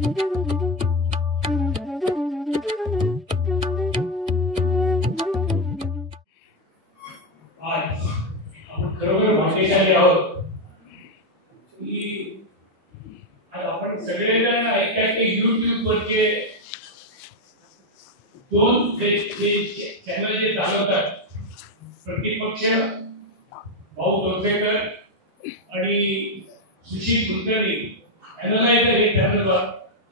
खरोखर भाग्यशाली आहोत की आपण सगळेजण ऐकतात की YouTube वरचे दोन चॅनल जे चालवतात प्रतिपक्ष भाऊ जोसेकर आणि सुशील कुलकर्णी अॅनालायझर हे चॅनल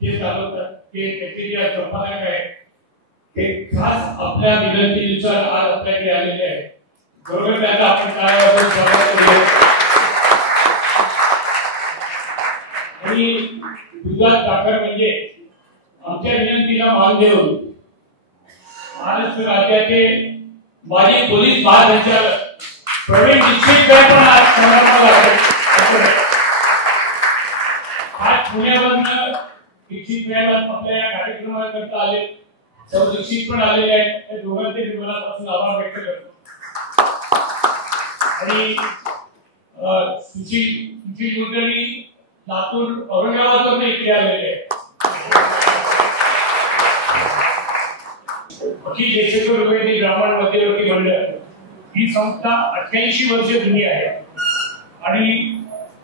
जे चालवतात ते त्याचे जे संपादक आहेत ते खास आपल्या विनंतीनुसार आज आपल्याकडे आलेले आहेत. बरोबर त्याचा आपण काय आणि गुजरात साखर म्हणजे आमच्या विनंतीला मान देऊन महाराष्ट्र राज्याचे माजी पोलीस महासंचालक प्रवीण दीक्षित पण आज समारंभाला आज पुण्यावरून दीक्षित आपल्या या कार्यक्रमाकरता आले. सर्व दीक्षित पण आलेले आहेत. त्या दोघांचे मी मनापासून आभार व्यक्त करतो. आणि सुशील कुलकर्णी लातूर औरंगाबाद इथे आलेले आहेत. अखिल देशेश्वर द्विवेदी ब्राह्मण मध्यवर्ती मंडळ ही संस्था 88 वर्ष जुनी आहे आणि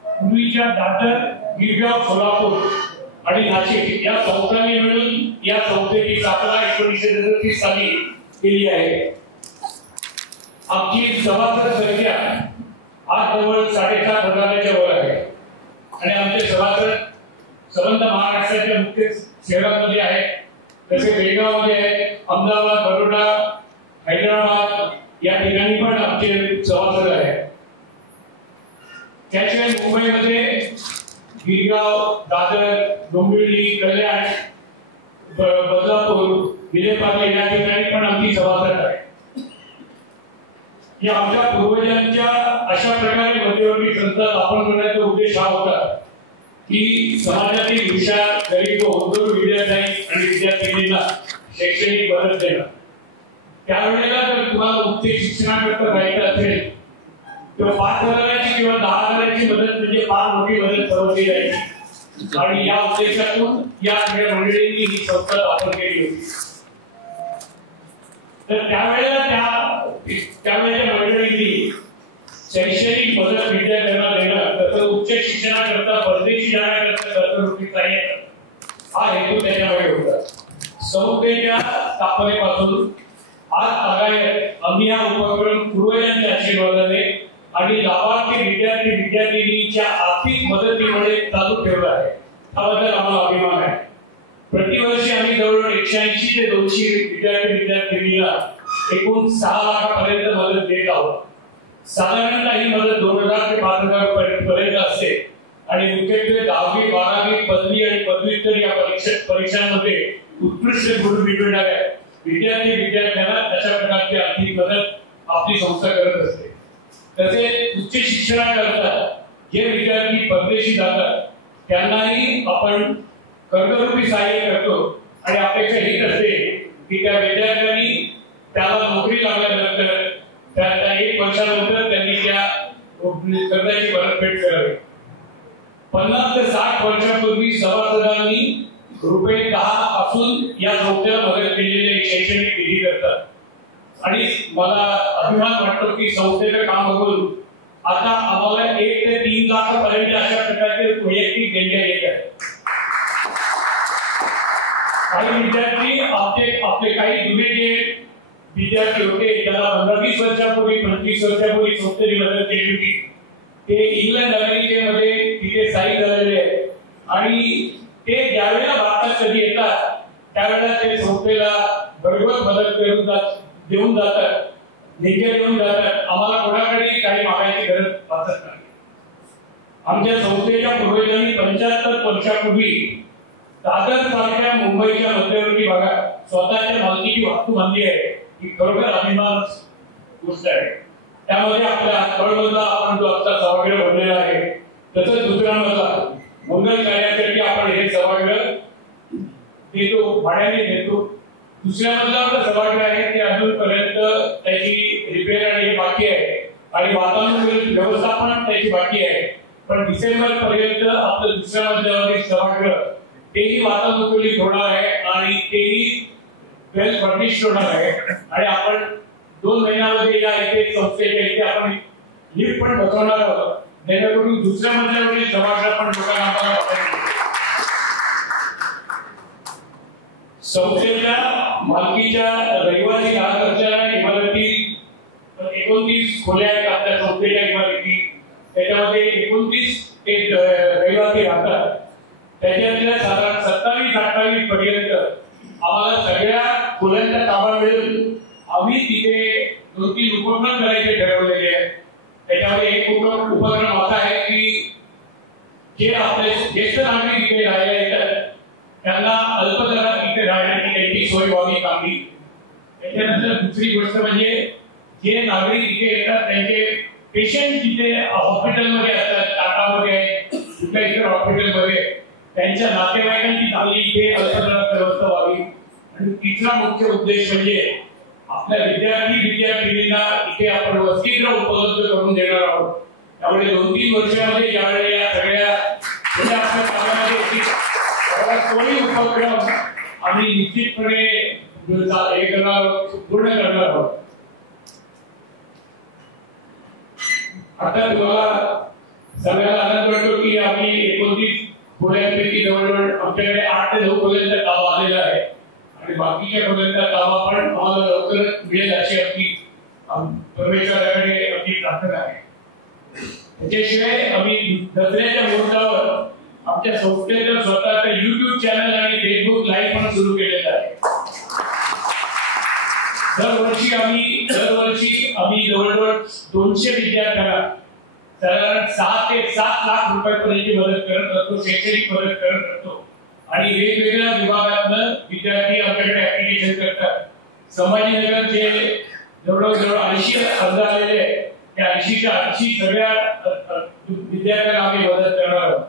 पूर्वीच्या दादर, गिरगाव, सोलापूर आणि नाशिक या संस्थांनी मिळून या संस्थेची स्थापना 1937 साली केली आहे. आमची सभासद संख्या आज जवळ 7,500च्या वर आहे आणि आमचे सभासद संबंध महाराष्ट्राच्या मुख्य शहरांमध्ये आहेत. तसे बेळगावमध्ये आहे, अहमदाबाद, बरोडा, हैदराबाद या ठिकाणी पण आमचे सभासद आहेत. त्याशिवाय मुंबईमध्ये गिरगाव, दादर, डोंबिवली, कल्याण, बदलापूर, विलेपार्ले या ठिकाणी पण आमची सभासद आहे. या आमच्या पूर्वजांच्या अशा प्रकारे मध्यवर्ती संस्था स्थापन करण्याचा उद्देश हा होता की समाजातील हुशार, गरीब व हुजूर विद्यार्थी आणि विद्यार्थिनींना शैक्षणिक मदत देणं. त्यावेळेला जर तुम्हाला उच्च शिक्षणाकरता जायचं असेल तर 5,000ची किंवा 10,000ची मदत म्हणजे फार मोठी मदत समजली जायची आणि या उद्देशातून या सगळ्या मंडळींनी ही संस्था स्थापन केली होती. तर त्यावेळेच्या मंडळींनी शैक्षणिक मदत विद्यार्थ्यांना देणं तसंच उच्च शिक्षणाकरता परदेशी जाण्याकरता कर्जरुपी सहाय्य हा हेतू त्याच्यामध्ये होता. संस्थेच्या स्थापनेपासून आज तागायत आम्ही हा उपक्रम पूर्वजांच्या आशीर्वादाने आणि लाभार्थी विद्यार्थिनीच्या आर्थिक मदतीमुळे चालू ठेवला आहे. त्याबद्दल आम्हाला अभिमान आहे. प्रतिवर्षी आम्ही जवळजवळ 180 ते 200 विद्यार्थिनींना एकूण 6 लाखापर्यंत मदत देत आहोत. साधारणतः ही मदत 2,000 ते 5,000 पर्यंत असते आणि मुख्यत्वे 10वी, 12वी, पदवी आणि पदव्युत्तर या परीक्षांमध्ये उत्कृष्ट गुण मिळवणाऱ्या विद्यार्थ्यांना अशा प्रकारची आर्थिक मदत आपली संस्था करत असते. तसेच उच्च शिक्षणाकरता जे विद्यार्थी परदेशी जातात त्यांनाही आपण कर्जरुपी सहाय्य करतो आणि अपेक्षा हीच असते की त्या विद्यार्थ्यांनी त्याला नोकरी लागल्यानंतर त्या 1 वर्षानंतर त्यांनी त्या कर्जाची परतफेड करावी. 50 ते 60 वर्षापूर्वी सभासदांनी ₹10 पासून या संस्थेला मदत केलेले शैक्षणिक निधी करतात आणि मला अभिमान वाटतो की संस्थेचं काम बघून आता आम्हाला 1 ते 3 लाखापर्यंत अशा प्रकारचे वैयक्तिक देणग्या येत आहेत. काही विद्यार्थी आपले काही जुने जे विद्यार्थी होते त्याला 15-20 वर्षापूर्वी 25 वर्षापूर्वी संस्थेची मदत केली होती ते इंग्लंड अमेरिकेमध्ये तिथे स्थायिक झालेले आहेत आणि ते ज्यावेळेला भारतात कधी येतात त्यावेळेला ते संस्थेला भरघोस मदत देऊन जातात, देणग्या देऊन जातात. आम्हाला कोणाकडे काही मागायची गरज भासत नाही. आमच्या संस्थेच्या पूर्वजांनी 75 वर्षापूर्वी दादर सारख्या मुंबईच्या मध्यवर्ती भागात स्वतःच्या मालकीची वास्तू बांधली आहे. ही खरोखर अभिमान गोष्ट आहे. त्यामध्ये आपल्या तळमजला आपण जो आता सभागृह बनलेला आहे तसंच दुसरा मजला मंगल कार्यासाठी आपण हे सभागृह देतो, भाड्याने देतो. दुसऱ्या मजल्यावर सभागृह आहे ते अजूनपर्यंत त्याची रिपेअर आणि हे बाकी आहे आणि वातावरण व्यवस्थापन त्याची बाकी आहे. पण डिसेंबर पर्यंत आपलं दुसऱ्या मजल्यावरील सभागृह तेही वातानुकूलित होणार आहे आणि तेही वेल फर्निश्ड होणार आहे आणि आपण 2 महिन्यामध्ये या इथे संस्थेच्या इथे आपण लिफ्ट पण बसवणार आहोत, जेणेकरून दुसऱ्या मजल्यावरील जबाबदार पण लोकांना आपल्याला वाटायला संस्थेच्या मालकीच्या रहिवासी राहत असलेल्या इमारती 29 खोल्या आहेत आपल्या संस्थेच्या इमारती, त्याच्यामध्ये 29 एक रहिवासी राहतात. त्याच्यातल्या साधारण 27-28 पर्यंत आम्हाला सगळ्या खोल्यांचा ताबा मिळून आम्ही तिथे 2-3 उपक्रम करायचे ठरवलेले आहेत. त्याच्यामध्ये एक उपक्रम असा आहे की जे आपले ज्येष्ठ नागरिक इथे राहायला येतात त्यांना अल्पदरात इथे राहण्याची त्यांची सोय व्हावी चांगली. त्याच्यानंतर दुसरी गोष्ट म्हणजे जे नागरिक इथे येतात त्यांचे पेशंट जिथे हॉस्पिटलमध्ये असतात, टाटामध्ये आहेत, कुठल्या इतर हॉस्पिटलमध्ये, त्यांच्या नातेवाईकांची चांगली इथे अल्पदरात व्यवस्था व्हावी. आणि तिसरा मुख्य उद्देश म्हणजे आपल्या विद्यार्थींना इथे आपण वसतिगृह उपलब्ध करून देणार आहोत. त्यामुळे 2-3 वर्षामध्ये ज्यावेळी या सगळ्या आपल्या कामामध्ये सोयी उपक्रम आम्ही निश्चितपणे पूर्ण करणार आहोत. आता तुम्हाला सगळ्याला आनंद वाटतो की आम्ही 29 खोल्यांपैकी जवळजवळ आमच्याकडे 8 ते 9 खोल्यांचा ताबा आलेला आहे आणि बाकीच्या खोल्यांचा ताबा पण आम्हाला लवकरच मिळेल अशी आमची परमेश्वराकडे आमची प्रार्थना आहे. त्याच्याशिवाय आम्ही दसऱ्याच्या मुहूर्तावर आमच्या संस्थेचं स्वतःचं YouTube चॅनल आणि Facebook लाईव्ह पण सुरू केलेलं आहे. दरवर्षी आम्ही जवळजवळ 200 विद्यार्थ्यांना साधारण 6 ते 7 लाख रुपयापर्यंत मदत करत असतो, शैक्षणिक मदत करत असतो आणि वेगवेगळ्या विभागातनं विद्यार्थी आमच्याकडे ऍप्लिकेशन करतात. संभाजीनगरचे जवळजवळ 80 अर्ज आलेले आहेत. त्या 80च्या 80 सगळ्या विद्यार्थ्यांना आम्ही मदत करणार आहोत.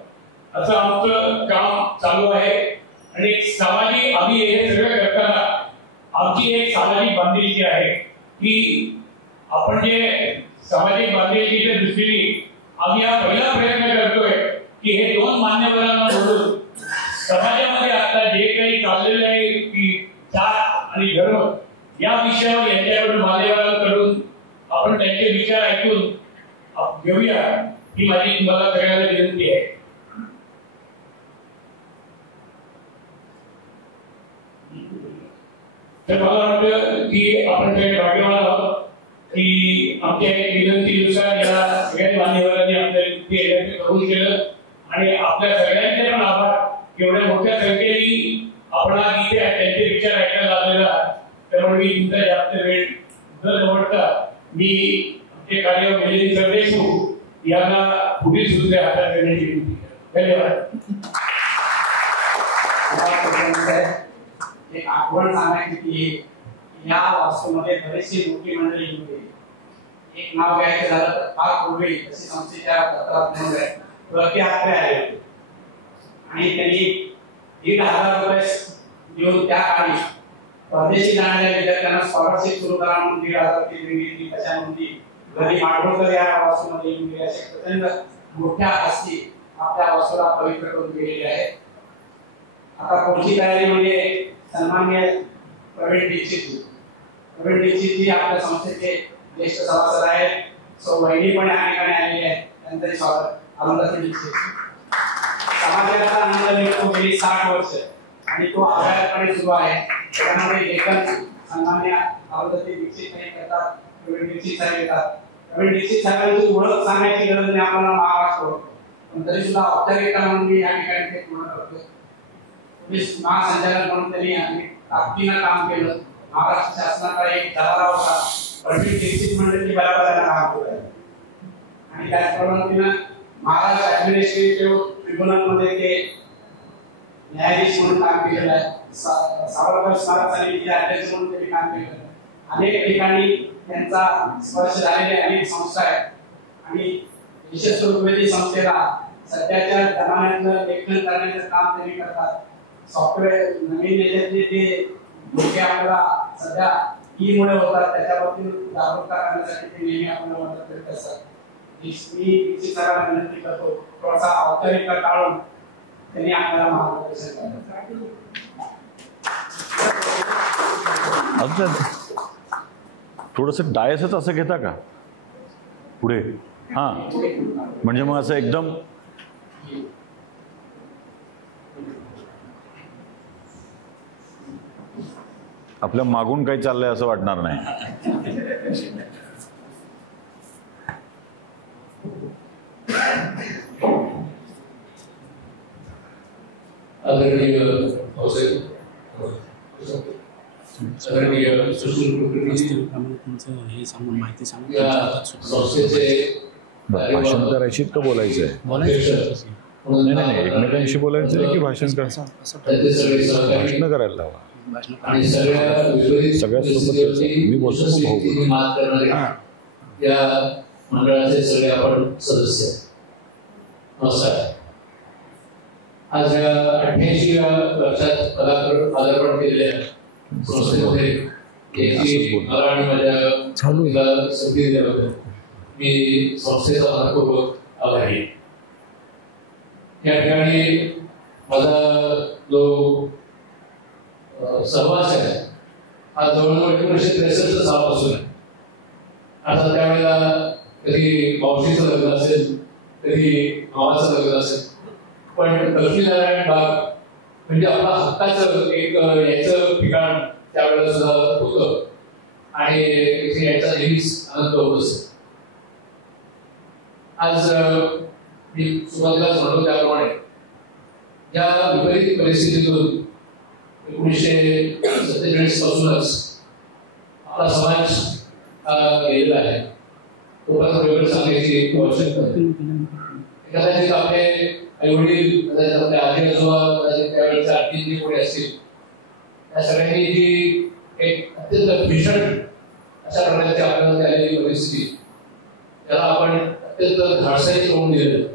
असं आमचं काम चालू आहे आणि सामाजिक आम्ही हे सगळं करताना आमची एक सामाजिक बांधिलकी आहे की आपण जे सामाजिक बांधिलकीच्या दृष्टीने आम्ही हा पहिला प्रयत्न करतोय की हे 2 मान्यवरांना बोलून समाजामध्ये आता जे काही चाललेलं आहे की जात आणि धर्म या विषयावर यांच्याकडून मान्यवरांकडून आपण त्यांचे विचार ऐकून घेऊया ही माझी तुम्हाला सगळ्यांना विनंती आहे. तर मला वाटतं की आपण काही भाग्यवान आहोत की आमच्या विनंतीनुसार या सगळ्या मान्यवरांनी आपल्या कबूल केलं आणि आपल्या सगळ्यांचे पण आभार एवढ्या मोठ्या संख्येने आपण इथे त्यांचे विचार ऐकायला आलेला. त्यामुळे मी तुमचा जास्त वेळ न दवडता मी आमचे कार्य मिलिंद सरदेशमुख यांना पुढील सूत्रे हातात देण्याची विनंती करतो. धन्यवाद. एक आठवण सांगायची की या वास्तूमध्ये बरेचशी मोठी मंडळी होती. एक नाव घ्यायचं झालं तर फार पूर्वी तशी संस्थेच्या पत्रात नोंद आहे, प्रति आत्रे आले होते आणि त्यांनी 1,500 रुपये देऊन त्या काळी परदेशी जाणाऱ्या विद्यार्थ्यांना स्कॉलरशिप सुरू करा म्हणून 1,500 ची देणगी दिली. त्याच्यामध्ये घरी माडगुळकर या वास्तूमध्ये येऊन गेले. असे प्रचंड मोठ्या हस्ती आपल्या वास्तूला पवित्र करून गेलेले आहेत. आता पुढची तयारी म्हणजे सन्माननीय प्रवीण दीक्षित जी आपल्या संस्थेचे ज्येष्ठ सभासद आहेत. सो वहिनी पण या ठिकाणी आलेली आहेत. त्यांचे स्वागत. आनंदाचे दीक्षित समाजाचा आनंद मिळतो गेली 60 वर्ष आणि तो आघाडीपणे सुरू आहे. त्यामुळे लेखन सन्माननीय आनंदाचे दीक्षित नाही करतात, प्रवीण दीक्षित साहेब येतात. प्रवीण दीक्षित साहेबांची ओळख सांगायची गरज नाही, आपल्याला महाराष्ट्र पण तरी सुद्धा औपचारिकता म्हणून मी या ठिकाणी ते पूर्ण करतो. पोलीस महासंचालक म्हणून त्यांनी ताकदीनं काम केलं. महाराष्ट्र शासनाचा एक दबाव होता, प्रवीण दीक्षित मंडळी बरोबर काम केलं आणि त्याचप्रमाणे महाराष्ट्र ऍडमिनिस्ट्रेटिव्ह ट्रिब्युनलमध्ये ते न्यायाधीश म्हणून काम केलेलं आहे. सावरकर स्मारक समितीचे अध्यक्ष म्हणून त्यांनी काम केलं. अनेक ठिकाणी त्यांचा स्पर्श झालेले अनेक संस्था आहेत आणि विशेष स्वरूपाची संस्थेला सध्याच्या जमान्यातलं लेखन करण्याचं काम त्यांनी करतात. सॉफ्टवेअर नवीन याच्यातले जे धोके आपल्याला सध्या मुळे होतात त्याच्याबद्दल जागरूकता करण्यासाठी ते नेहमी आपल्याला मदत करत असतात. मी सरांना विनंती करतो थोडासा औपचारिकता टाळून त्यांनी आपल्याला मार्गदर्शन केलं. थोडंसं डायसच असं घेता का पुढे? हां, म्हणजे मग असं एकदम आपल्या मागून काही चाललंय असं वाटणार नाही. भाषण करायची का बोलायचं आहे? नाही नाही, एकमेकांशी बोलायचं आहे की भाषण करायचं? भाषण करायला लावा. सगळ्यात सोबत मी बोलतो भाऊ या मंडळाचे सगळे आपण सदस्य. नमस्कार. आज या 88व्या वर्षात पदार्पण केलेल्या संस्थेमध्ये मला आणि माझ्या मुलीला संधी दिल्याबद्दल मी संस्थेचा मनपूर्वक आभारी. या ठिकाणी माझा जो सहवास आहे हा जवळजवळ 1963 सालापासून आहे. आता त्यावेळेला कधी मावशीचं लग्न असेल, कधी मामाचं लग्न असेल, पण लक्ष्मीनारायण बाग म्हणजे आपला हक्काचं एक याचं ठिकाण त्यावेळेला सुद्धा होतं आणि इथे याचा नेहमीच आनंद होत असतो. आज मी सुरुवातीलाच म्हणतो त्याप्रमाणे या विपरीत परिस्थितीतून 1947 पासूनच आपला समाज गेलेला आहे. तोपर्यंत वेगळं सांगायची आवश्यकता नाही. कदाचित आपले आई वडील, कदाचित आपले आजी आजोबा, कदाचित त्यावेळेचे आणखी जे कोणी असतील, त्या सगळ्यांनी जी एक अत्यंत भीषण अशा प्रकारची आपल्याला आलेली परिस्थिती, त्याला आपण अत्यंत धाडसाई सोडून दिलेलं.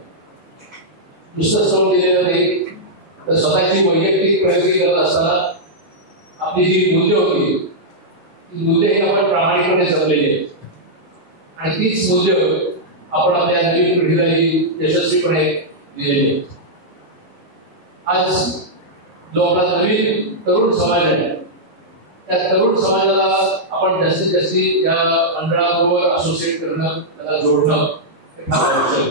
नुसतं सोडून दिलेलं नाही, तर स्वतःची वैयक्तिक प्रगती करत असताना आपली जी मूल्य होती, ती मूल्य ही आपण प्रामाणिकपणे जपलेली आहेत आणि तीच मूल्य आपण आपल्या नवीन पिढीलाही यशस्वीपणे दिलेली आहेत. आज जो आपला नवीन तरुण समाज आहे, त्या तरुण समाजाला आपण जास्तीत जास्त या मंडळाबरोबर असोसिएट करणं, त्याला जोडणं आवश्यक.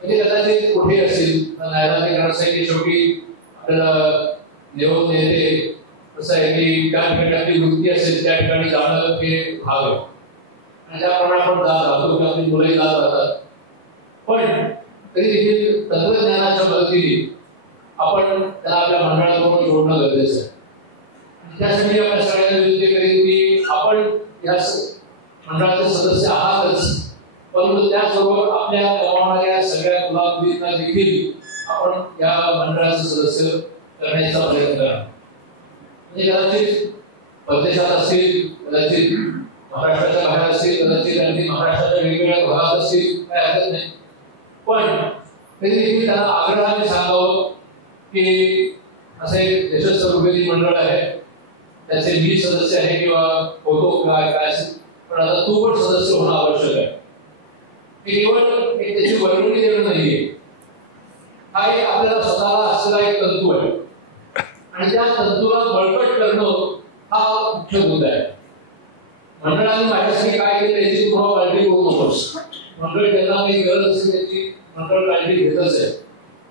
म्हणजे कदाचित कुठे असतील नायराची शेवटी आपल्याला निरोप देते, कसं आहे की ज्या ठिकाणी आपली वृत्ती असेल त्या ठिकाणी जाणं हे भाग आहे आणि त्याप्रमाणे आपण जात राहतो, आपली मुलंही जात राहतात. पण तरी देखील तंत्रज्ञानाच्या मदतीने आपण त्याला आपल्या मंडळाबरोबर जोडणं गरजेचं आहे. त्यासाठी आपल्या सगळ्यांना विनंती करेन की आपण या मंडळाचे सदस्य आहातच, परंतु त्याचबरोबर आपल्या कमावणाऱ्या सगळ्या मुलांना देखील आपण या मंडळाचे सदस्य करण्याचा प्रयत्न करा. म्हणजे कदाचित परदेशात असतील, कदाचित महाराष्ट्राच्या बाहेर असतील, कदाचित आणखी महाराष्ट्राच्या वेगवेगळ्या भागात असतील, काय हरकत नाही. पण तरी देखील त्यांना आग्रहाने सांगावं की असं एक यशस्वी मंडळ आहे, त्याचे मी सदस्य आहे किंवा होतो काय असेल, पण आता तू पण सदस्य होणं आवश्यक आहे. केवळ एक त्याची वर्गणी देणं नाहीये, हा एक आपल्याला स्वतःला असलेला एक तंतू आहे आणि त्या तंतूला बळकट करणं हा मुख्य मुद्दा आहे. मंडळाने माझ्यासाठी काय केलं याची तुम्हाला काळजी करू नकोस. मंडळ त्यांना काही गरज असेल त्याची मंडळ काळजी घेतच आहे.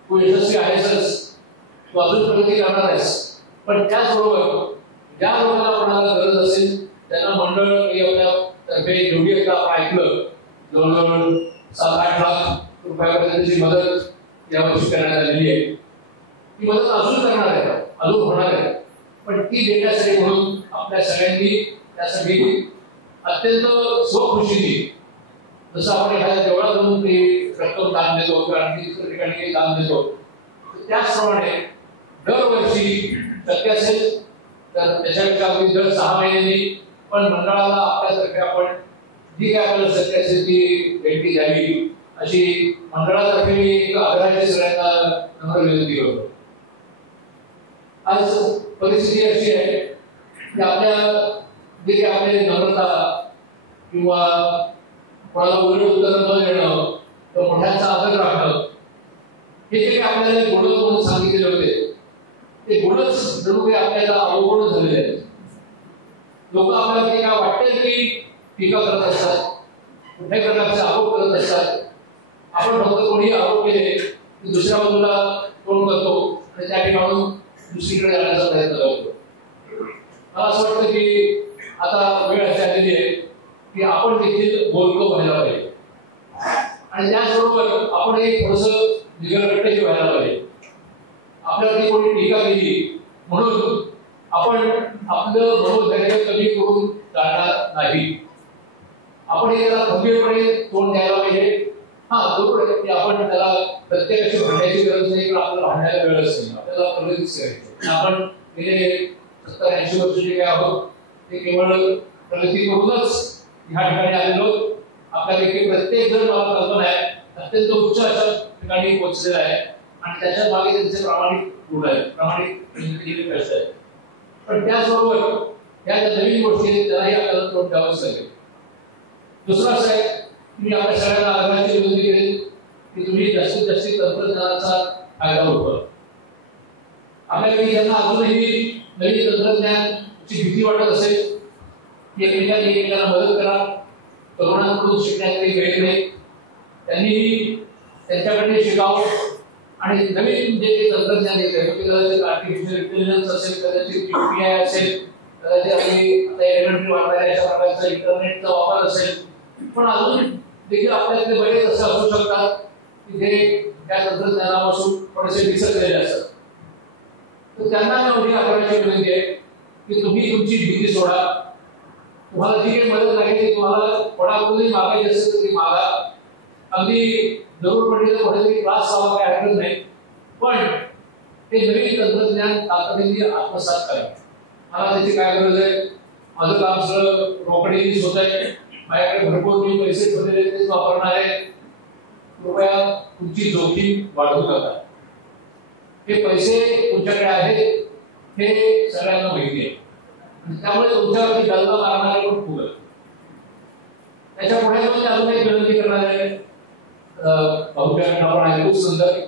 तू यशस्वी आहेसच, तू अजून प्रगती करणार आहेस, पण त्याचबरोबर ज्या लोकांना कोणाला गरज असेल त्यांना मंडळ आपल्या तर्फे योग्य आपण ऐकलं जवळजवळ 7-8 लाख रुपयापर्यंतची मदत यावर्षी करण्यात आलेली आहे. ती मदत अजून करणार आहे, अजून होणार आहे, पण ती देण्यासाठी म्हणून आपल्या सगळ्यांनी त्यासाठी अत्यंत स्वखुशीने, जसं आपण एखाद्या देवळातून ती रक्कम दान देतो किंवा आणखी इतर ठिकाणी दान देतो, त्याचप्रमाणे दरवर्षी शक्य असेल तर त्याच्यापेक्षा अगदी दर 6 महिन्यांनी पण मंडळाला आपल्यातर्फे आपण जी काय आपल्याला शक्य असेल ती भेटी द्यावी अशी मंडळातर्फे मी आग्रहाची सगळ्यांना नम्र विनंती करतो. आज परिस्थिती अशी आहे की आपल्या जे काही आपले नम्रता किंवा कोणाला उलट उत्तर न देणं, तर मोठ्यांचा आदर राखणं, हे जे आपल्याला गुण म्हणून सांगितलेले होते ते गुणच जणू काही आपल्याला अवगुण झालेले आहेत. लोक आपल्याला ते काय वाटेल की टीका करत असतात, कुठल्याही प्रकारचे आरोप करत असतात. आपण फक्त कोणी आरोप केले की दुसऱ्या बाजूला तोंड करतो आणि त्या ठिकाणून दुसरीकडे जाण्याचा प्रयत्न करतो. मला असं वाटतं की आता वेळ अशी आलेली आहे की आपण देखील बोलकं व्हायला पाहिजे आणि त्याचबरोबर आपण एक थोडंसं निगरगट्टही व्हायला पाहिजे. आपल्यावरती कोणी टीका केली म्हणून आपण आपलं मनोधैर्य कमी करून जाणार नाही. आपण हे त्याला खंबीरपणे तोंड द्यायला पाहिजे. बरोबर आहे की आपण त्याला प्रत्येकाशी भांडण्याची गरज नाही किंवा आपल्याला भांडायला वेळच नाही. आपल्याला प्रगतीच करायची. आपण गेले 70-80 वर्ष जे काय आहोत ते केवळ प्रगती करूनच ह्या ठिकाणी आलेलो. आपल्यापैकी प्रत्येक जण मला कल्पना आहे अत्यंत उच्च अशा ठिकाणी पोहोचलेला आहे आणि त्याच्या मागे त्यांचे प्रामाणिक गुण आहेत, प्रामाणिक कष्ट आहेत. पण त्याचबरोबर या ज्या नवीन गोष्टी आहेत त्यालाही आपल्याला तोंड द्यावंच लागेल. दुसरं असं आहे की मी आपल्या सगळ्यांना आग्रहाची विनंती केली की तुम्ही जास्तीत जास्त तंत्रज्ञानाचा फायदा उठवा. आपल्यापैकी ज्यांना अजूनही नवीन तंत्रज्ञानाची भीती वाटत असेल की एकमेकांना मदत करा, तरुणांकडून शिकण्यात काही वेळ नाही, त्यांनी त्यांच्याकडे शिकावं आणि नवीन जे तंत्रज्ञान येत आहे कदाचित आर्टिफिशियल इंटेलिजन्स असेल, कदाचित UPI असेल, कदाचित एलिमेंटरी वापरायला अशा प्रकारचा इंटरनेटचा वापर असेल. पण अजून देखील आपल्याकडे बरेच असे असू शकतात की जे त्या तंत्रज्ञानापासून थोडेसे विसरलेले असतात. तर त्यांना एवढी आग्रहाची विनंती आहे की तुम्ही तुमची भीती सोडा. तुम्हाला जी काही मदत लागेल ती तुम्हाला कोणाकडूनही मागायची असेल तर ती मागा. अगदी जरूर पडली तर कोणीतरी क्लास लावा, काही हरकत नाही. पण ते नवीन तंत्रज्ञान तातडीने आत्मसात करा. मला त्याची काय गरज आहे, माझं काम सगळं रोकडीनेच होत आहे, माझ्याकडे भरपूर मी पैसे ठेवलेले तेच वापरणार आहे. कृपया तुमची जोखीम वाढवू नका. हे पैसे तुमच्याकडे आहेत हे सगळ्यांना माहिती आहे. त्यामुळे तुमच्यावरती दलदा मारणारे पण खूप आहेत. त्याच्या पुढे म्हणजे अजून एक विनंती करणार आहे. भाऊच्या आपण आहे खूप सुंदर.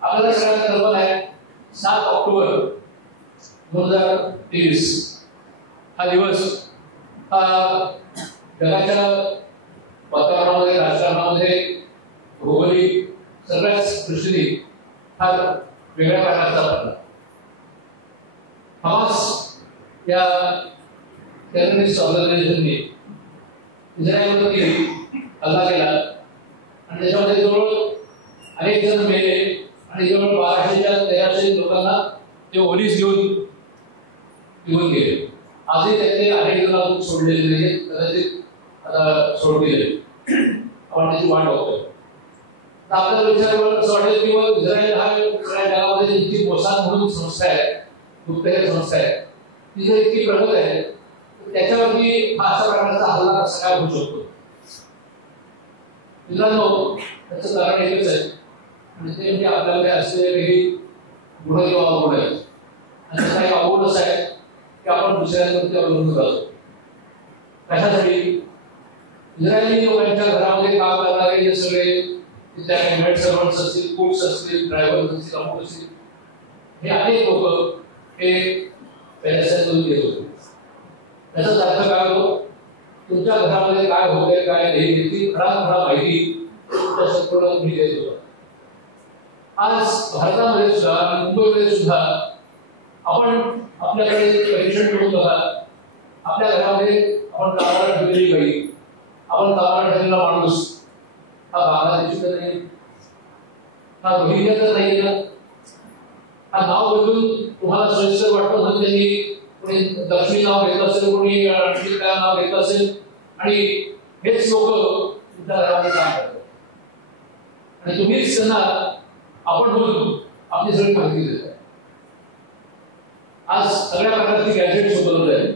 आपल्याला सगळ्यांना कल्पना आहे 7 ऑक्टोबर 2023 हा दिवस जगाच्या वातावरणामध्ये, राजकारणामध्ये, भौगोलिक सगळ्याच दृष्टीने फार वेगळ्या प्रकारचा ठरला. हमास या टेररिस्ट ऑर्गनायझेशनने इस्रायलवरती हल्ला केला आणि त्याच्यामध्ये जवळ अनेक जण मेले आणि जवळ 1200-1300 लोकांना ते ओलीस घेऊन गेले. आजही त्याचे अनेक जण अजून सोडलेले नाही, कदाचित आता सोडलेले. आपण त्याची वाट बघतोय. तर आपल्याला विचार असं वाटेल की मग इस्रायल हा सगळ्या जगामध्ये जी मोसाद म्हणून संस्था आहे, गुप्तहेर संस्था आहे, ती जर इतकी प्रगत आहे त्याच्यावरती हा अशा प्रकारचा हल्ला कसा काय होऊ शकतो. मित्रांनो, त्याचं कारण एकच आहे आणि ते म्हणजे आपल्याकडे असलेले काही गुण किंवा अवगुण आहेत. आणि त्याचा एक अवगुण असा आहे की आपण दुसऱ्यांवरती अवलंबून राहतो. कशासाठी? इस्रायली लोकांच्या घरामध्ये काम करणारे जे सगळे तिथल्या मेड सर्वंट्स असतील, कुक्स असतील, ड्रायव्हर्स असतील, अमुक असतील, हे अनेक लोक हे पैशातून येत होते. त्याचाच अर्थ काय होतो? तुमच्या घरामध्ये काय होतंय काय नाही याची खरा माहिती तुमच्या संपूर्ण तुम्ही देत होता. आज भारतामध्ये सुद्धा, मुंबईमध्ये सुद्धा आपण आपल्याकडे परीक्षण करून बघा. आपल्या घरामध्ये आपण कामाला ठेवलेली बाई, आपण कामाला ठेवलेला माणूस हा बांगलादेशी तर नाही, हा रोहिंग्या तर नाही ना. हा नाव बदलून तुम्हाला सोयीस्कर वाटतं म्हणून त्यांनी कोणी दक्षिण नाव घेतलं असेल, कोणी आणखी काय नाव घेतलं असेल आणि हेच लोक तुमच्या घरामध्ये काम करतात आणि तुम्हीच त्यांना आपण बोलून आपली सगळी माहिती देत. आज सगळ्या प्रकारची गॅजेट्स उपलब्ध आहेत.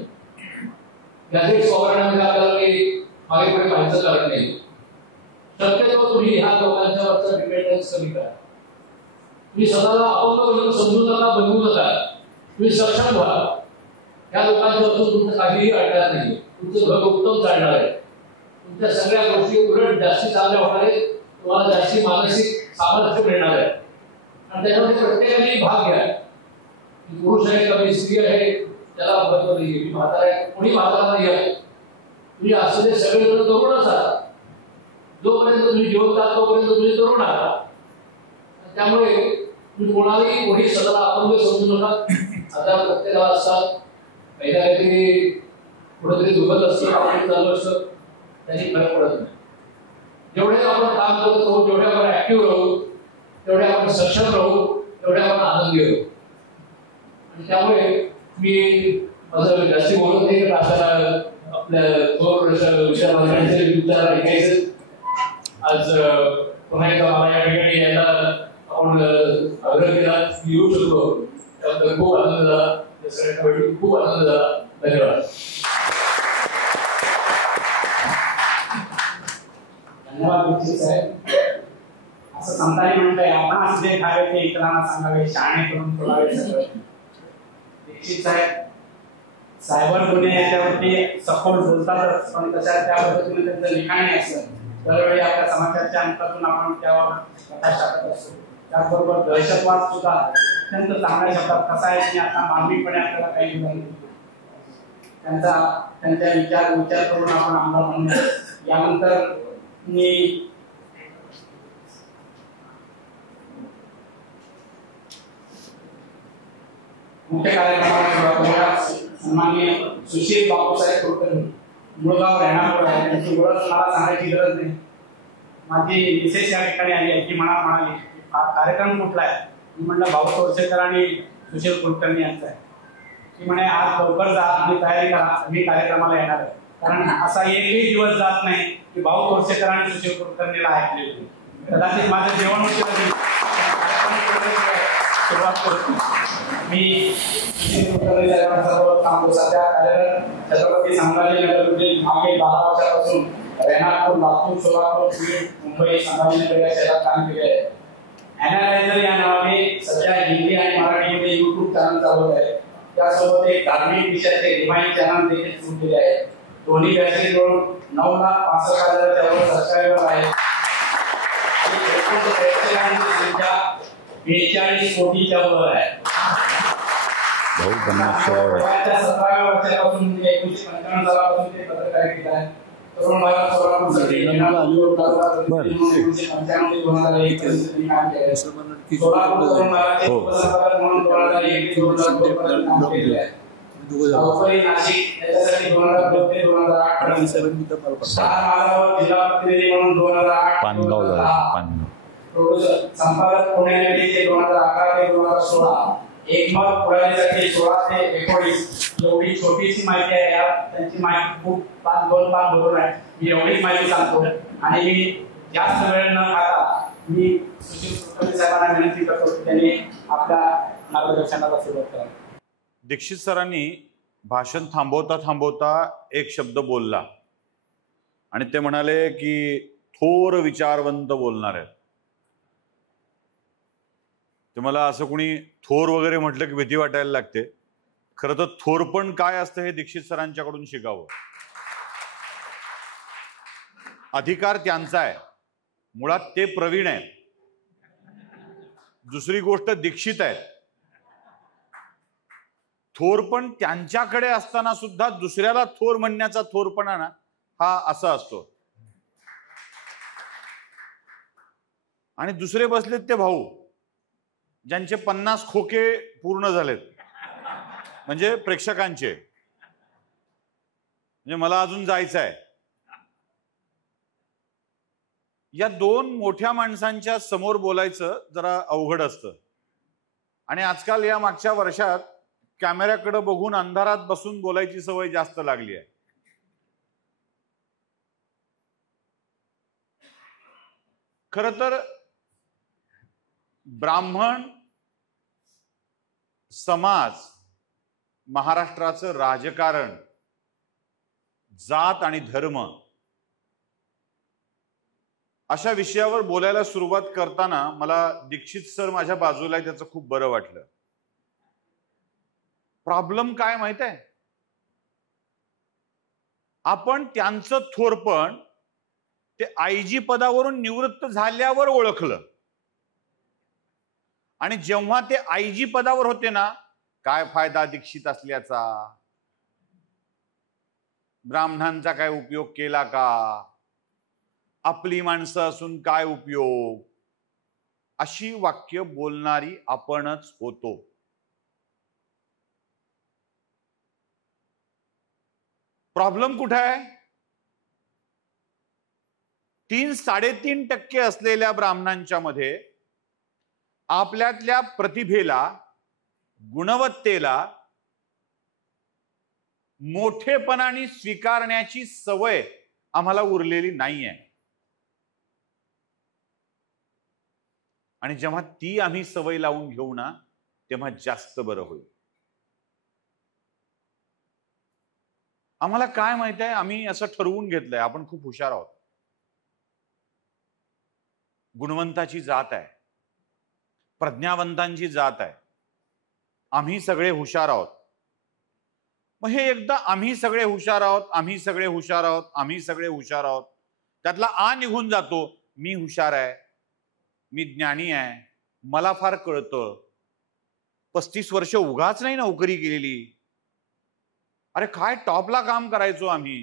गॅजेट्स वापरण्यामध्ये आपल्याला काही मागे पुढे माहिती लागत नाही. शक्यतो तुम्ही ह्या लोकांच्यावरचा डिपेंडन्स कमी करा. तुम्ही स्वतःला अपंग म्हणून समजून नका, बनवू नका. तुम्ही सक्षम व्हा. या लोकांच्या वस्तू तुमचं काहीही अडणार नाही. तुमचं घर उत्तम चालणार आहे. तुमच्या सगळ्या गोष्टी उलट जास्ती चांगल्या होणार आहेत. तुम्हाला जास्ती मानसिक सामर्थ्य मिळणार आहे. आणि त्याच्यामध्ये प्रत्येकाने भाग घ्या. पुरुष आहे कमी स्त्री आहे त्याला महत्व नाही. मी म्हातारा आहे कोणी म्हातारा नाही आहे. तुम्ही असले सगळेजण तरुणच आहात. जोपर्यंत तुम्ही जीवन आहात तोपर्यंत तुम्ही तरुण आहात. त्यामुळे तुम्ही कोणालाही कोणी सदा अपंग समजू नका. आता प्रत्येकाला असतात पहिल्या काहीतरी कुठेतरी दुखत असतं आपण चालू असतं त्याची फरक पडत नाही. जेवढे आपण काम करत राहू जेवढे आपण ऍक्टिव्ह राहू तेवढे आपण सक्षम राहू तेवढे आपण आनंदी राहू. आणि त्यामुळे मी माझं जास्ती बोलत नाही कारण आपल्याला आपल्या दोन विचार ऐकायचं. आज पुन्हा एकदा मला या ठिकाणी यायला आपण आग्रह केला येऊ शकतो त्याबद्दल खूप आनंद झाला. या सगळ्या भेटून खूप आनंद झाला. धन्यवाद. धन्यवाद दीक्षित साहेब. असं समजायला म्हणतंय आपण असं जे खावे ते इतरांना सांगावे शहाणे करून बोलावे सगळं. दीक्षित साहेब सायबर गुन्हे याच्यावरती सखोल बोलतातच पण तशा त्या पद्धतीने त्यांचं लिखाणही असतं. दरवेळी आपल्या समाजाच्या अंतातून आपण त्यावर प्रकाश टाकत असतो. त्याचबरोबर दहशतवाद सुद्धा अत्यंत चांगल्या शब्दात कसा आहे की आता मानवीपणे आपल्याला काही त्यांच्या विचार करून आपण आमदार म्हणूया. यानंतर मी मुख्य कार्यक्रमाला सन्माननीय सुशील बापूसाहेब कुलकर्णी मुळगाव रेणापूर आहे. त्यांची ओळख मला सांगायची गरज नाही. माझी विशेष या ठिकाणी आली आहे की मला म्हणाली कार्यक्रम कुठला आहे. मी म्हटलं भाऊ तोरसेकर आणि सुशील कुलकर्णी यांचा आहे. ती म्हणे आज लवकर जा आणि तयारी करा मी कार्यक्रमाला येणार आहे. कारण असा एकही दिवस जात नाही की भाऊ तोरसेकर आणि सुशील कुलकर्णीला ऐकले होते. कदाचित माझं जेवण उशीर सुरुवात करतो. मी सुशील कुलकर्णी साहेबांसोबत थांबतो. सध्या कार्यरत छत्रपती संभाजीनगर मागे 12 वर्षापासून रेणापूर लातूर सोलापूर बीड मुंबई संभाजीनगर या शहरात काम केले आहे. अॅनालायझर या नावाने सध्या हिंदी आणि मराठीमध्ये युट्यूब चॅनल चालवत आहे. त्यासोबत एक धार्मिक विषयाचे रिमाइंड चॅनल देखील सुरू केले आहे. दोन्ही भाषेत मिळून 9,65,000च्या वर सबस्क्रायबर आहेत. संख्या 42 कोटीच्या वर आहे. 17व्या वर्षापासून 1995 सालापासून ते पत्रकारिता आहे. तरुण भागात सोलापूरसाठी नाशिक याच्यासाठी 2002 ते 2008 जिल्हा प्रतिनिधी म्हणून 2008 संपादक पुणे 2011 ते 2016 एकमत पुढारीसाठी 16 ते 19 एवढी छोटीशी माहिती आहे. यात त्यांची माहिती खूप 5-2 पान भरून आहे. मी एवढीच माहिती सांगतो आणि मी जास्त वेळ न खाता मी सुशील कुलकर्णी साहेबांना विनंती करतो की त्यांनी आपल्या मार्गदर्शनाला सुरुवात करावी. दीक्षित सरांनी भाषण थांबवता थांबवता एक शब्द बोलला आणि ते म्हणाले की थोर विचारवंत बोलणार आहेत. ते मला असं कोणी थोर वगैरे म्हटलं की भीती वाटायला लागते. खरं तर थोरपण काय असतं हे दीक्षित सरांच्याकडून शिकावं. अधिकार त्यांचा आहे. मुळात ते प्रवीण आहेत. दुसरी गोष्ट दीक्षित आहेत. थोरपण त्यांच्याकडे असताना सुद्धा दुसऱ्याला थोर म्हणण्याचा थोरपणा ना हा असा असतो. आणि दुसरे बसलेत ते भाऊ ज्यांचे 50 खोके पूर्ण झालेत म्हणजे प्रेक्षकांचे. म्हणजे मला अजून जायचं आहे. या दोन मोठ्या माणसांच्या समोर बोलायचं जरा अवघड असतं. आणि आजकाल या मागच्या वर्षात कॅमेऱ्याकडे बघून अंधारात बसून बोलायची सवय जास्त लागली आहे. खरं तर ब्राह्मण समाज, महाराष्ट्राचं राजकारण, जात आणि धर्म अशा विषयावर बोलायला सुरुवात करताना मला दीक्षित सर माझ्या बाजूला आहे त्याचं खूप बरं वाटलं. प्रॉब्लेम काय माहित आहे, आपण त्यांचं थोरपण ते आयजी पदावरून निवृत्त झाल्यावर ओळखलं. आणि जेव्हा ते आयजी पदावर होते ना, काय फायदा दीक्षित असल्याचा? ब्राह्मणांचा काय उपयोग केला का? आपली माणसं असून काय उपयोग? अशी वाक्य बोलणारी आपणच होतो. प्रॉब्लेम कुठे आहे? 3-3.5% असलेल्या ब्राह्मणांच्या मध्ये आपल्यातल्या प्रतिभेला, गुणवत्तेला, मोठेपणाने स्वीकारण्याची सवय आम्हाला उरलेली नाहीये. आणि जेव्हा ती आम्ही सवय लावून घेऊ ना, तेव्हा जास्त बरं होईल. आम्हाला काय माहित आहे, आम्ही असं ठरवून घेतलंय आपण खूप हुशार आहोत, गुणवंताची जात आहे, प्रज्ञावंतांची जात आहे, आम्ही सगळे हुशार आहोत. मग हे एकदा आम्ही सगळे हुशार आहोत, आम्ही सगळे हुशार आहोत, आम्ही सगळे हुशार आहोत, त्यातला आ निघून जातो. मी हुशार आहे, मी ज्ञानी आहे, मला फार कळतं. 35 वर्ष उगाच नाही नोकरी केलेली. अरे काय टॉपला काम करायचो आम्ही.